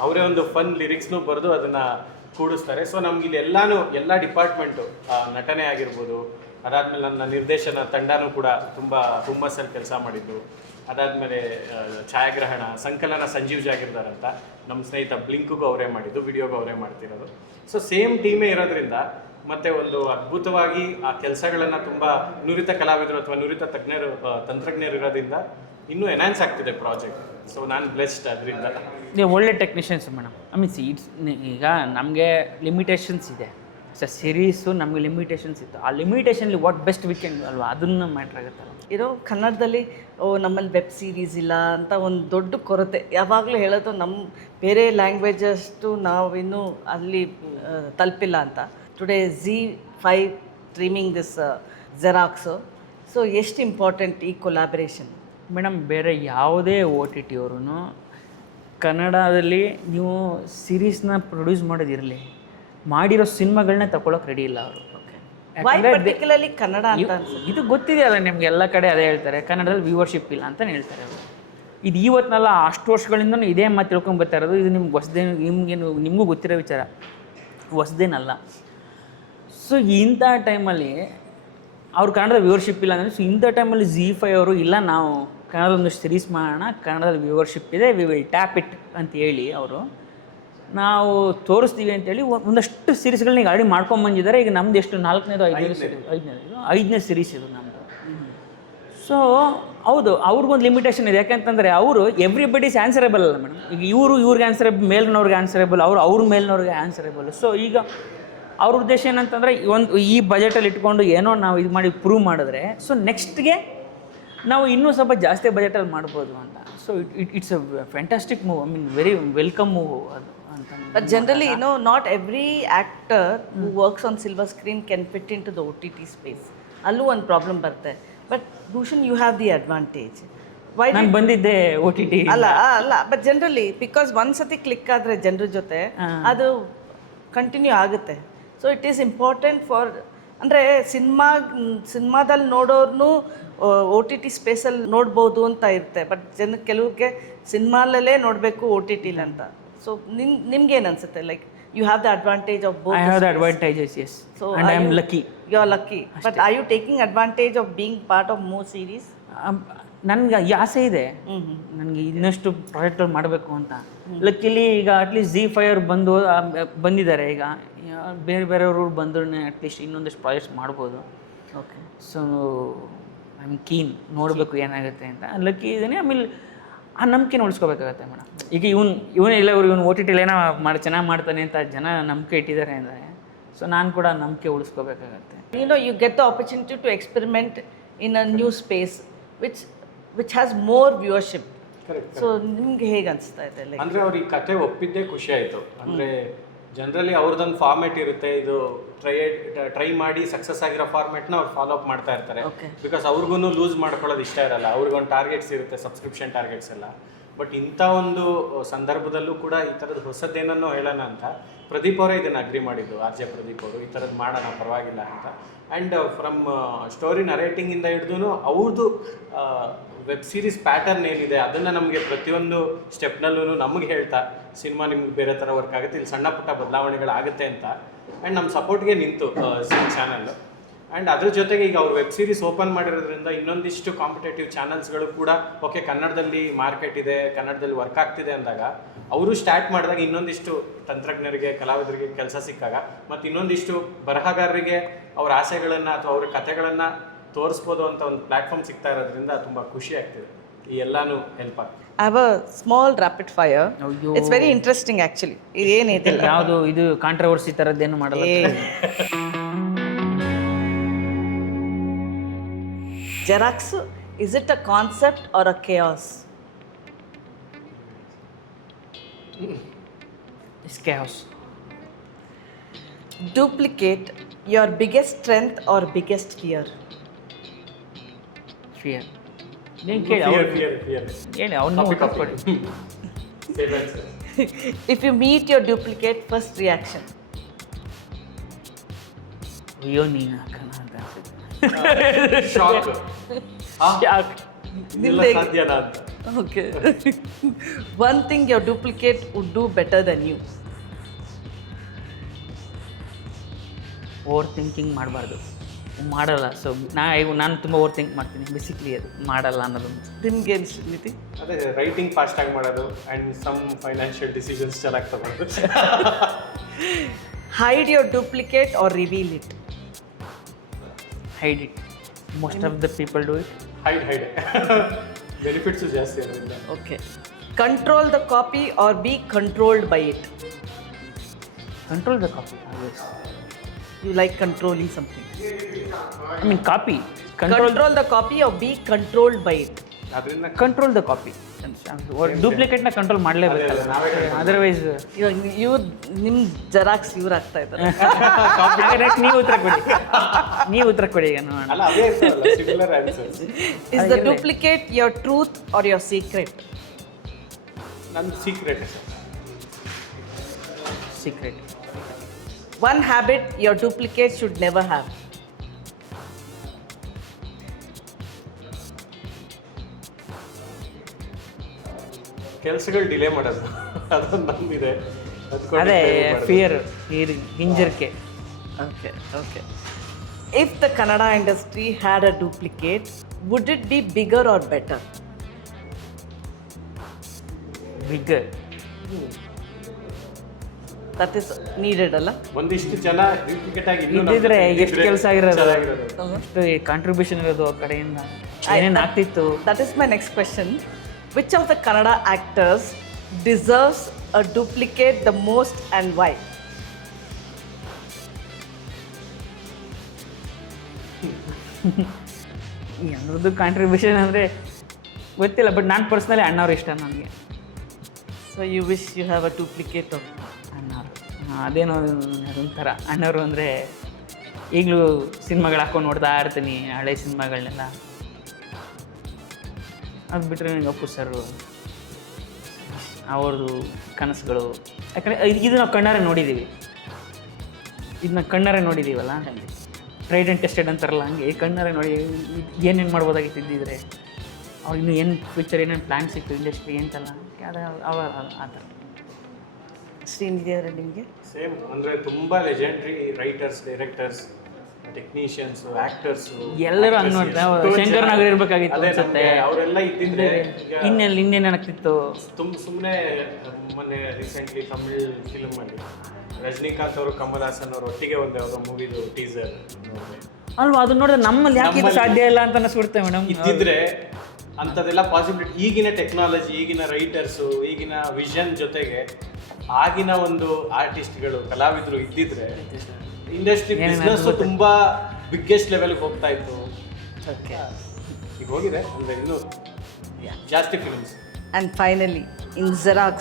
ಅವರೇ ಒಂದು ಫನ್ ಲಿರಿಕ್ಸ್ನೂ ಬರೆದು ಅದನ್ನು ಕೂಡಿಸ್ತಾರೆ. ಸೊ ನಮ್ಗೆ ಇಲ್ಲಿ ಎಲ್ಲ ಡಿಪಾರ್ಟ್ಮೆಂಟು, ನಟನೆ ಆಗಿರ್ಬೋದು, ಅದಾದಮೇಲೆ ನನ್ನ ನಿರ್ದೇಶನ ತಂಡನೂ ಕೂಡ ತುಂಬ ಹುಮ್ಮಸ್ಸಲ್ಲಿ ಕೆಲಸ ಮಾಡಿದ್ದು. ಅದಾದಮೇಲೆ ಛಾಯಾಗ್ರಹಣ ಸಂಕಲನ ಸಂಜೀವ್ ಜಾಗಿರ್ದಾರ್ ಅಂತ, ನಮ್ಮ ಸ್ನೇಹಿತ ಬ್ಲಿಂಕ್ಗೂ ಅವರೇ ಮಾಡಿದ್ದು, ವಿಡಿಯೋಗೂ ಅವರೇ ಮಾಡ್ತಿರೋದು. ಸೊ ಸೇಮ್ ಟೀಮೇ ಇರೋದ್ರಿಂದ ಮತ್ತು ಒಂದು ಅದ್ಭುತವಾಗಿ ಆ ಕೆಲಸಗಳನ್ನು ತುಂಬ ನುರಿತ ಕಲಾವಿದರು ಅಥವಾ ನುರಿತ ತಂತ್ರಜ್ಞರು ಇರೋದ್ರಿಂದ ಇನ್ನೂ ಎನ್ಹಾನ್ಸ್ ಆಗ್ತಿದೆ ಪ್ರಾಜೆಕ್ಟ್. ಸೊ ನಾನು ಬ್ಲೆಸ್ಡ್ ಅದರಿಂದ. ನೀವು ಒಳ್ಳೆ ಟೆಕ್ನಿಷಿಯನ್ಸ್ ಮೇಡಮ್. ಐ ಮೀನ್ ಈಗ ನಮಗೆ ಲಿಮಿಟೇಷನ್ಸ್ ಇದೆ. ಸರ್ ಸಿರೀಸು ನಮಗೆ ಲಿಮಿಟೇಷನ್ಸ್ ಇತ್ತು. ಆ ಲಿಮಿಟೇಷನ್ಲಿ ವಾಟ್ ಬೆಸ್ಟ್ ವೀಕೆಂಡ್ ಅಲ್ವಾ, ಅದನ್ನು ಮ್ಯಾಟ್ರ್ ಆಗುತ್ತಲ್ಲ. ಕನ್ನಡದಲ್ಲಿ ನಮ್ಮಲ್ಲಿ ವೆಬ್ ಸೀರೀಸ್ ಇಲ್ಲ ಅಂತ ಒಂದು ದೊಡ್ಡ ಕೊರತೆ ಯಾವಾಗಲೂ ಹೇಳೋದು. ನಮ್ಮ ಬೇರೆ ಲ್ಯಾಂಗ್ವೇಜಸ್ಟು ನಾವಿನ್ನೂ ಅಲ್ಲಿ ತಲುಪಿಲ್ಲ ಅಂತ. Today ZEE5 streaming this xerox. So ಎಷ್ಟು ಇಂಪಾರ್ಟೆಂಟ್ ಈ ಕೊಲಾಬ್ರೇಷನ್. ಮೇಡಮ್ ಬೇರೆ ಯಾವುದೇ ಓ ಟಿ ಟಿ ಅವರು ಕನ್ನಡದಲ್ಲಿ ನೀವು ಸೀರೀಸ್ನ ಪ್ರೊಡ್ಯೂಸ್ ಮಾಡೋದಿರಲಿ, ಮಾಡಿರೋ ಸಿನಿಮಾಗಳನ್ನ ತಗೊಳಕ್ಕೆ ರೆಡಿ ಇಲ್ಲ ಅವರು. ವೈ ಪರ್ಟಿಕ್ಯುಲರ್ಲಿ ಕನ್ನಡ ಅಂತ ಅನ್ಸುತ್ತೆ? ಇದು ಗೊತ್ತಿದೆಯಲ್ಲ ನಿಮ್ಗೆ, ಎಲ್ಲ ಕಡೆ ಅದೇ ಹೇಳ್ತಾರೆ, ಕನ್ನಡದಲ್ಲಿ ವ್ಯೂವರ್ಶಿಪ್ ಇಲ್ಲ ಅಂತ ಹೇಳ್ತಾರೆ ಅವರು. ಇದು ಇವತ್ತಿನಲ್ಲ, ಅಷ್ಟು ವರ್ಷಗಳಿಂದನೂ ಇದೇ ಮಾತು ತಿಳ್ಕೊಂಡು ಬರ್ತಾ ಇರೋದು. ಇದು ನಿಮ್ಗೆ ಹೊಸದೇನು, ನಿಮಗೂ ಗೊತ್ತಿರೋ ವಿಚಾರ, ಹೊಸದೇನಲ್ಲ. ಸೊ ಇಂಥ ಟೈಮಲ್ಲಿ ಅವ್ರು ಕನ್ನಡದ ವ್ಯೂವರ್ಶಿಪ್ ಇಲ್ಲ ಅಂದರೆ, ಸೊ ಇಂಥ ಟೈಮಲ್ಲಿ ZEE5 ಅವರು ಇಲ್ಲ ನಾವು ಕನ್ನಡದೊಂದು ಸೀರೀಸ್ ಮಾಡೋಣ, ಕನ್ನಡದಲ್ಲಿ ವ್ಯೂವರ್ಶಿಪ್ ಇದೆ, ವಿ ವಿಲ್ ಟ್ಯಾಪ್ ಇಟ್ ಅಂತ ಹೇಳಿ ಅವರು ನಾವು ತೋರಿಸ್ತೀವಿ ಅಂತೇಳಿ ಒಂದಷ್ಟು ಸೀರೀಸ್ಗಳನ್ನ ಈಗ ಆಲ್ರೆಡಿ ಮಾಡ್ಕೊಂಬಂದಿದ್ದಾರೆ. ಈಗ ನಮ್ದು ಎಷ್ಟು 4ನೇದು 5ನೇ ಸೀರೀಸ್ ಇದು ನಮ್ಮದು. ಸೊ ಹೌದು, ಅವ್ರಿಗೊಂದು ಲಿಮಿಟೇಷನ್ ಇದೆ. ಯಾಕೆಂತಂದರೆ ಅವರು ಎವ್ರಿಬಡೀಸ್ ಆನ್ಸರೇಬಲ್ ಅಲ್ಲ ಮೇಡಮ್. ಈಗ ಇವ್ರಿಗೆ ಆನ್ಸರೇಬಲ್, ಮೇಲ್ನವ್ರಿಗೆ ಆನ್ಸರೇಬಲ್, ಅವ್ರ ಮೇಲ್ನವ್ರಿಗೆ ಆನ್ಸರೇಬಲ್. ಸೊ ಈಗ ಅವ್ರ ಉದ್ದೇಶ ಏನಂತಂದರೆ ಈ ಬಜೆಟಲ್ಲಿ ಇಟ್ಕೊಂಡು ಏನೋ ನಾವು ಇದು ಮಾಡಿ ಪ್ರೂವ್ ಮಾಡಿದ್ರೆ, ಸೊ ನೆಕ್ಸ್ಟ್ಗೆ ನಾವು ಇನ್ನೂ ಸ್ವಲ್ಪ ಜಾಸ್ತಿ ಬಜೆಟಲ್ಲಿ ಮಾಡ್ಬೋದು ಅಂತ. So it's a fantastic move. I mean very welcome move ಅದು ಅಂತ. But generally, not every actor who works on silver screen can fit into the OTT space. Allu one problem barte. But Bhushan, you have the advantage. Why? ನಾನು ಬಂದಿದ್ದೆ ಓ T T. ಅಲ್ಲ but generally because ಒಂದ್ಸತಿ click ಆದರೆ ಜನರ ಜೊತೆ ಅದು continue ಆಗುತ್ತೆ. So it is important for, ಅಂದರೆ ಸಿನಿಮಾದಲ್ಲಿ ನೋಡೋರ್ನು OTT ಸ್ಪೇಸಲ್ಲಿ ನೋಡ್ಬೋದು ಅಂತ ಇರುತ್ತೆ. ಬಟ್ ಕೆಲವ್ರಿಗೆ ಸಿನಿಮಾಲಲ್ಲೇ ನೋಡಬೇಕು OTT ಅಂತ. ಸೊ ನಿಮ್ಗೇನು ಅನ್ಸುತ್ತೆ? Like you have the advantage of both. I have the advantages, yes. So and I am lucky. You are lucky. But are you taking advantage of being part of more series? ನನಗೆ ಈ ಆಸೆ ಇದೆ, ನನಗೆ ಇನ್ನಷ್ಟು ಪ್ರಾಜೆಕ್ಟ್ಗಳು ಮಾಡಬೇಕು ಅಂತ. ಲಕ್ಕಿಲಿ ಈಗ at least ZEE5 ಅವ್ರು ಬಂದಿದ್ದಾರೆ. ಈಗ ಬೇರೆ ಬೇರೆಯವರು ಬಂದ್ರು ಅಟ್ಲೀಸ್ಟ್ ಇನ್ನೊಂದಷ್ಟು ಪ್ರಾಜೆಕ್ಟ್ಸ್ ಮಾಡ್ಬೋದು. Okay. So I am keen, ನೋಡಬೇಕು ಏನಾಗುತ್ತೆ ಅಂತ. ಲಕ್ಕಿ ಇದ್ದೀನಿ. ಆಮೇಲೆ ಆ ನಂಬಿಕೆ ಉಳಿಸ್ಕೋಬೇಕಾಗತ್ತೆ ಮೇಡಮ್. ಈಗ ಇವನೆಲ್ಲ ಇವನು OTT ಏನೋ ಚೆನ್ನಾಗಿ ಮಾಡ್ತಾನೆ ಅಂತ ಜನ ನಂಬಿಕೆ ಇಟ್ಟಿದ್ದಾರೆ ಅಂದರೆ, ಸೊ ನಾನು ಕೂಡ ನಂಬಿಕೆ ಉಳಿಸ್ಕೋಬೇಕಾಗತ್ತೆ. You get the opportunity to experiment in a new space which has more viewership. So ನಿಮ್ಗೆ ಹೇಗೆ ಅನಿಸ್ತಾ ಇದೆ? ಲೈಕ್ ಅಂದರೆ ಅವ್ರು ಈ ಕತೆ ಒಪ್ಪಿದ್ದೇ ಖುಷಿ ಆಯಿತು. ಅಂದರೆ ಜನರಲಿ ಅವ್ರದ್ದೊಂದು ಫಾರ್ಮೆಟ್ ಇರುತ್ತೆ, ಇದು ಟ್ರೈ ಮಾಡಿ ಸಕ್ಸಸ್ ಆಗಿರೋ ಫಾರ್ಮೆಟ್ನ ಅವ್ರು ಫಾಲೋ ಅಪ್ ಮಾಡ್ತಾ ಇರ್ತಾರೆ. ಬಿಕಾಸ್ ಅವ್ರಿಗೂ ಲೂಸ್ ಮಾಡ್ಕೊಳ್ಳೋದು ಇಷ್ಟ ಇರಲ್ಲ. ಅವ್ರಿಗೊಂದು ಟಾರ್ಗೆಟ್ಸ್ ಇರುತ್ತೆ, ಸಬ್ಸ್ಕ್ರಿಪ್ಷನ್ ಟಾರ್ಗೆಟ್ಸ್ ಎಲ್ಲ. ಬಟ್ ಇಂಥ ಒಂದು ಸಂದರ್ಭದಲ್ಲೂ ಕೂಡ ಈ ಥರದ್ದು ಹೊಸದೇನನ್ನೋ ಹೇಳೋಣ ಅಂತ ಪ್ರದೀಪ್ ಅವರೇ ಇದನ್ನು ಅಗ್ರಿ ಮಾಡಿದ್ದು, RJ ಪ್ರದೀಪ್ ಅವರು, ಈ ಥರದ್ದು ಮಾಡೋಣ ಪರವಾಗಿಲ್ಲ ಅಂತ. ಆ್ಯಂಡ್ ಫ್ರಮ್ ಸ್ಟೋರಿ ನರೇಟಿಂಗಿಂದ ಹಿಡಿದು ಅವ್ರದ್ದು ವೆಬ್ ಸೀರೀಸ್ ಪ್ಯಾಟರ್ನ್ ಏನಿದೆ ಅದನ್ನು ನಮಗೆ ಪ್ರತಿಯೊಂದು ಸ್ಟೆಪ್ನಲ್ಲೂ ನಮಗೆ ಹೇಳ್ತಾ, ಸಿನಿಮಾ ನಿಮ್ಗೆ ಬೇರೆ ಥರ ವರ್ಕ್ ಆಗುತ್ತೆ, ಇಲ್ಲಿ ಸಣ್ಣ ಪುಟ್ಟ ಬದಲಾವಣೆಗಳಾಗುತ್ತೆ ಅಂತ. ಆ್ಯಂಡ್ ನಮ್ಮ ಸಪೋರ್ಟ್ಗೆ ನಿಂತು ಚಾನಲ್ಲು. ಆ್ಯಂಡ್ ಅದ್ರ ಜೊತೆಗೆ ಈಗ ಅವ್ರು ವೆಬ್ ಸೀರೀಸ್ ಓಪನ್ ಮಾಡಿರೋದ್ರಿಂದ ಇನ್ನೊಂದಿಷ್ಟು ಕಾಂಪಿಟೇಟಿವ್ ಚಾನಲ್ಸ್ಗಳು ಕೂಡ ಓಕೆ ಕನ್ನಡದಲ್ಲಿ ಮಾರ್ಕೆಟ್ ಇದೆ, ಕನ್ನಡದಲ್ಲಿ ವರ್ಕ್ ಆಗ್ತಿದೆ ಅಂದಾಗ ಅವರು ಸ್ಟಾರ್ಟ್ ಮಾಡಿದಾಗ ಇನ್ನೊಂದಿಷ್ಟು ತಂತ್ರಜ್ಞರಿಗೆ, ಕಲಾವಿದರಿಗೆ ಕೆಲಸ ಸಿಕ್ಕಾಗ, ಮತ್ತು ಇನ್ನೊಂದಿಷ್ಟು ಬರಹಗಾರರಿಗೆ ಅವ್ರ ಆಸೆಗಳನ್ನು ಅಥವಾ ಅವ್ರ ಕಥೆಗಳನ್ನು ತೋರಿಸ್ಬೋದು ಅಂತ ಒಂದು ಪ್ಲ್ಯಾಟ್ಫಾರ್ಮ್ ಸಿಗ್ತಾ ಇರೋದ್ರಿಂದ ತುಂಬ ಖುಷಿ ಆಗ್ತಿದೆ. ಈ ಎಲ್ಲಾನು ಹೆಲ್ಪ್ ಆಗ್ತದೆ. I have a small rapid fire. It's very interesting actually. ಇದೇನಿದಿಲ್ಲ. ಯಾವುದು ಇದು ಕಾಂಟ್ರವರ್ಸಿ ಥರದ್ದೇನು ಮಾಡಲ್ಲ. Xerox, is it a concept or a chaos? It's chaos. Duplicate, your biggest strength or biggest fear? Fear. ನೀನು ಕೇಳಿ ಹೇಳಿ ಅವ್ನು ಕೊಡಿ. If you meet your duplicate, first reaction? ಅಯ್ಯೋ ನೀನು ಹಾಕೋಣ ಅಂತ ಶಾಕ್. ಸಾಧ್ಯನಾ ಅಂತ. Okay. One thing your duplicate would do better than you? Over thinking ಮಾಡಬಾರ್ದು, ಮಾಡಲ್ಲ. ಸೊ ನಾನು ತುಂಬ ಓವರ್ ಥಿಂಕ್ ಮಾಡ್ತೀನಿ ಬೇಸಿಕ್ಲಿ, ಅದು ಮಾಡಲ್ಲ ಅನ್ನೋದು. ನಿಮ್ಗೆ ಅನಿಸ್ತಿ? ಅದೇ ರೈಟಿಂಗ್ ಫಾಸ್ಟಾಗಿ ಮಾಡೋದು ಆ್ಯಂಡ್ ಸಮ್ ಫೈನಾನ್ಷಿಯಲ್ ಡಿಸಿಷನ್ಸ್ ಚೆನ್ನಾಗಿ ತಗೊಳ್ಳೋದು. Hide your duplicate or reveal it? Hide it. Most of the people do it. Hide benefits ಜಾಸ್ತಿ ಅದರಿಂದ. Okay. Control the copy or be controlled by it? Control the copy, always. You like controlling something? I mean copy. Control the copy or be controlled by it? ಅದರಿಂದ Control the copy. ಡೂಪ್ಲಿಕೇಟ್ನ control ಮಾಡಲೇಬೇಕಲ್ಲ, otherwise ಇವಾಗ ಇವ್ರು ನಿಮ್ಮ xerox ಇವ್ರು ಆಗ್ತಾ ಇದ್ದಾರೆ. ನೀವು ಉತ್ತರ ಕೊಡಿ ಈಗ ನೋಡೋಣ. ಅಲ್ಲ ಅದೇ similar answers. Is the duplicate your truth or your secret? ನನ್ನ secret sir. Secret. One habit your duplicate should never have? ಕೆಲಸಗಳು ಡಿಲೇ ಮಾಡೋದು ಅದೊಂದು ನಂದಿದೆ. ಅದೇ ಫಿಯರ್, ಹಿಂಜರಿಕೆ. Okay, okay. If the Kannada industry had a duplicate, would it be bigger or better? Bigger. That is needed, ಅಲ್ಲ? ಒಂದಿಷ್ಟು ಜನ duplicate ಆಗಿ ಇನ್ನೂ ಇದ್ದಿದ್ರೆ ಎಷ್ಟು ಕೆಲಸ ಆಗಿರೋದು, ಚೆನ್ನಾಗಿರೋದು. ಎಷ್ಟು ಕಾಂಟ್ರಿಬ್ಯೂಷನ್ ಇರೋದು ಆ ಕಡೆಯಿಂದ, ಏನೇನು ಆಗ್ತಿತ್ತು. That is my next question. Which of the Kannada actors deserves a duplicate the most and why? ಎಲ್ಲರದ್ದು ಕಾಂಟ್ರಿಬ್ಯೂಷನ್ ಅಂದರೆ ಗೊತ್ತಿಲ್ಲ, ಬಟ್ ನಾನು ಪರ್ಸ್ನಲಿ ಅಣ್ಣವ್ರು ಇಷ್ಟ ನನಗೆ. So you wish you have a duplicate of ಅಣ್ಣವ್ರು ಅದೇನೋ ಅದೊಂಥರ ಅಣ್ಣವರು ಅಂದರೆ ಈಗಲೂ ಸಿನಿಮಾಗಳು ಹಾಕೊಂಡು ನೋಡ್ತಾ ಇರ್ತೀನಿ, ಹಳೆ ಸಿನಿಮಾಗಳನ್ನೆಲ್ಲ. ಅದು ಬಿಟ್ಟರೆ ನನಗೆ ಅಪ್ಪು ಸರ್ ಅವ್ರದ್ದು ಕನಸುಗಳು, ಯಾಕಂದರೆ ಇದು ನಾವು ಕಣ್ಣಾರೆ ನೋಡಿದ್ದೀವಿ, ಇದನ್ನ ಕಣ್ಣಾರೆ ನೋಡಿದ್ದೀವಲ್ಲ, ಟ್ರೈಡ್ ಆ್ಯಂಡ್ ಟೆಸ್ಟೆಡ್ ಅಂತಾರಲ್ಲ, ಹಂಗೆ ಕಣ್ಣಾರೆ ನೋಡಿ ಏನೇನು ಮಾಡ್ಬೋದಾಗಿತ್ತು ಇದ್ದಿದ್ರೆ, ಅವ್ರು ಇನ್ನೂ ಏನು ಫ್ಯೂಚರ್ ಏನೇನು ಪ್ಲ್ಯಾನ್ಸ್ ಇತ್ತು ಇಂಡಸ್ಟ್ರಿ ಅಂತಲ್ಲ, ಅವ ಆ ಥರ. ಶ್ರೀನಿಧಿ ಅವರೇ ನಿಮಗೆ? ಸೇಮ್ ಅಂದರೆ ತುಂಬ legendary writers, directors, technicians, actors ಎಲ್ಲರೂ ಹಂಗೆ ನೋಡ್ತಾ ಶಂಕರ್ ನಾಗರ್ ಇರಬೇಕಾಗಿತ್ತು ಅನ್ಸುತ್ತೆ. ಅವರೆಲ್ಲ ಇದ್ದಿದ್ರೆ ಇನ್ನೇನು ಆಗ್ತಿತ್ತು. ಸುಮ್ಮನೆ ಮೊನ್ನೆ ರೀಸೆಂಟ್ಲಿ ತಮಿಳ್ ಫಿಲ್ಮಲ್ಲಿ ರಜನಿಕಾಂತ್ ಅವರು ಕಮಲ್ ಹಾಸನ್ ಅವರು ಒಟ್ಟಿಗೆ ಒಂದು ಯಾವುದೋ ಮೂವಿದು ಟೀಸರ್ ಅಲ್ವಾ, ಅದು ನೋಡಿದ್ರೆ ನಮ್ಮಲ್ಲಿ ಯಾಕೆ ಇದು ಸಾಧ್ಯ ಇಲ್ಲ ಅಂತ ಅನಿಸ್ಬಿಡುತ್ತೆ ಮೇಡಮ್. ಇದ್ದಿದ್ರೆ ಅಂಥದ್ದೆಲ್ಲ ಪಾಸಿಬಿಲಿಟಿ, ಈಗಿನ ಟೆಕ್ನಾಲಜಿ, ಈಗಿನ ರೈಟರ್ಸು, ಈಗಿನ ವಿಷನ್ ಜೊತೆಗೆ ಆಗಿನ ಒಂದು ಆರ್ಟಿಸ್ಟ್ಗಳು, ಕಲಾವಿದರು ಇದ್ದಿದ್ರೆ ಇಂಡಸ್ಟ್ರಿ ಬಿಸ್ನೆಸ್ ತುಂಬಾ ಬಿಗ್ಗೆಸ್ಟ್ ಲೆವೆಲ್ಗೆ ಹೋಗ್ತಾ ಇತ್ತು. ಈಗ ಹೋಗಿದೆ ಅಂದರೆ ಇನ್ನೂ ಜಾಸ್ತಿ films. And finally, in Xerox,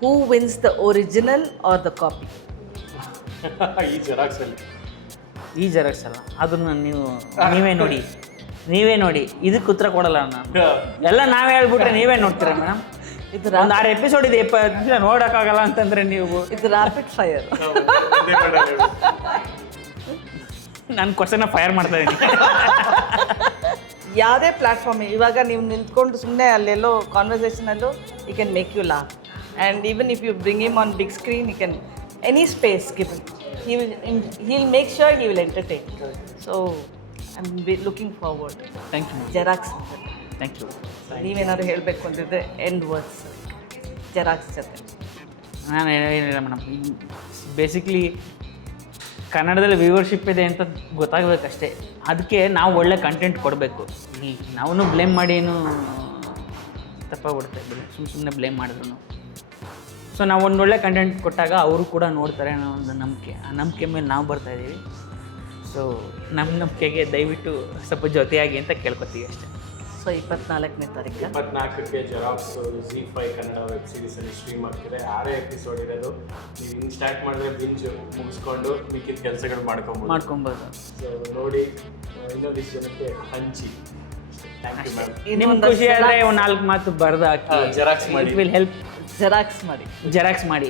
who wins the original or the copy? ಈ ಜೆರಾಕ್ಸಲ್ಲಿ ಈ ಜೆರಾಕ್ಸ್ ಅಲ್ಲ, ಅದನ್ನ ನೀವೇ ನೋಡಿ, ಇದಕ್ಕೆ ಉತ್ತರ ಕೊಡಲ್ಲ ನಾನು. ಎಲ್ಲ ನಾವೇ ಹೇಳ್ಬಿಟ್ರೆ ನೀವೇ ನೋಡ್ತೀರಾ ಮೇಡಮ್? ಇದು ಒಂದು 6 ಎಪಿಸೋಡ್ ಇದೆ, 20 ನಿಮಿಷ ನೋಡೋಕ್ಕಾಗಲ್ಲ ಅಂತಂದರೆ ನೀವು. ಇದು ರ್ಯಾಪಿಡ್ ಫೈರ್. ನಾನು ಕ್ವಶನ್ನ ಫೈರ್ ಮಾಡ್ತಾ ಇದ್ದೀನಿ. ಯಾವುದೇ ಪ್ಲ್ಯಾಟ್ಫಾರ್ಮ್, ಇವಾಗ ನೀವು ನಿಂತ್ಕೊಂಡು ಸುಮ್ಮನೆ ಅಲ್ಲೆಲ್ಲೋ ಕಾನ್ವರ್ಸೇಷನಲ್ಲೂ you can make you laugh, and even if you bring him on big screen, you can any space given, he will make sure he will entertain. So I'm looking forward. Thank you. Xerox, thank you. ನೀವೇನಾದ್ರು ಹೇಳಬೇಕು ಅಂತಿದ್ರೆ end words xerox ಜೊತೆ. ನಾನು ಏನಿಲ್ಲ madam, basically ಕನ್ನಡದಲ್ಲಿ viewership ಇದೆ ಅಂತ ಗೊತ್ತಾಗಬೇಕಷ್ಟೇ. ಅದಕ್ಕೆ ನಾವು ಒಳ್ಳೆ ಕಂಟೆಂಟ್ ಕೊಡಬೇಕು. ನಾವು ಬ್ಲೇಮ್ ಮಾಡಿ ಏನು ತಪ್ಪಾಗ್ಬಿಡುತ್ತೆ, ಸುಮ್ಮನೆ ಬ್ಲೇಮ್ ಮಾಡಿದ್ರು. ಸೊ ನಾವು ಒಂದು ಒಳ್ಳೆ ಕಂಟೆಂಟ್ ಕೊಟ್ಟಾಗ ಅವರು ಕೂಡ ನೋಡ್ತಾರೆ ಅನ್ನೋ ಒಂದು ನಂಬಿಕೆ, ಆ ನಂಬಿಕೆ ಮೇಲೆ ನಾವು ಬರ್ತಾಯಿದ್ದೀವಿ. ಸೊ ನಮ್ಮ ನಂಬಿಕೆಗೆ ದಯವಿಟ್ಟು ಸ್ವಲ್ಪ ಜೊತೆಯಾಗಿ ಅಂತ ಕೇಳ್ಕೊತೀವಿ ಅಷ್ಟೇ. ಸೊ 24ನೇ ತಾರೀಕು 24ಕ್ಕೆ ಜೆರಾಕ್ಸ್ ZEE5 ಕನ್ನಡ ವೆಬ್ ಸೀರೀಸಲ್ಲಿ ಸ್ಟ್ರೀಮ್ ಆಗ್ತಿದೆ. 6 ಎಪಿಸೋಡ್ ಇರೋದು. ನೀವು ಹಿಂಗೆ ಸ್ಟಾರ್ಟ್ ಮಾಡಿದ್ರೆ ಬಿಂಜ್ ಮುಗಿಸ್ಕೊಂಡು ಮಿಕ್ಕಿದ ಕೆಲಸಗಳು ಮಾಡ್ಕೊಬೋದು. ಸೊ ನೋಡಿ, ಇನ್ನೊಂದಿಷ್ಟು ಜನಕ್ಕೆ ಹಂಚಿ. Thank you ma'am. ನಿಮ್ಗೆ ಖುಷಿ ಆದರೆ ಒಂದು 4 ಮಾತು ಬರೆದು ಹಾಕಿ ಜೆರಾಕ್ಸ್ ಮಾಡಿ. It will help. ಜೆರಾಕ್ಸ್ ಮಾಡಿ. ಜೆರಾಕ್ಸ್ ಮಾಡಿ.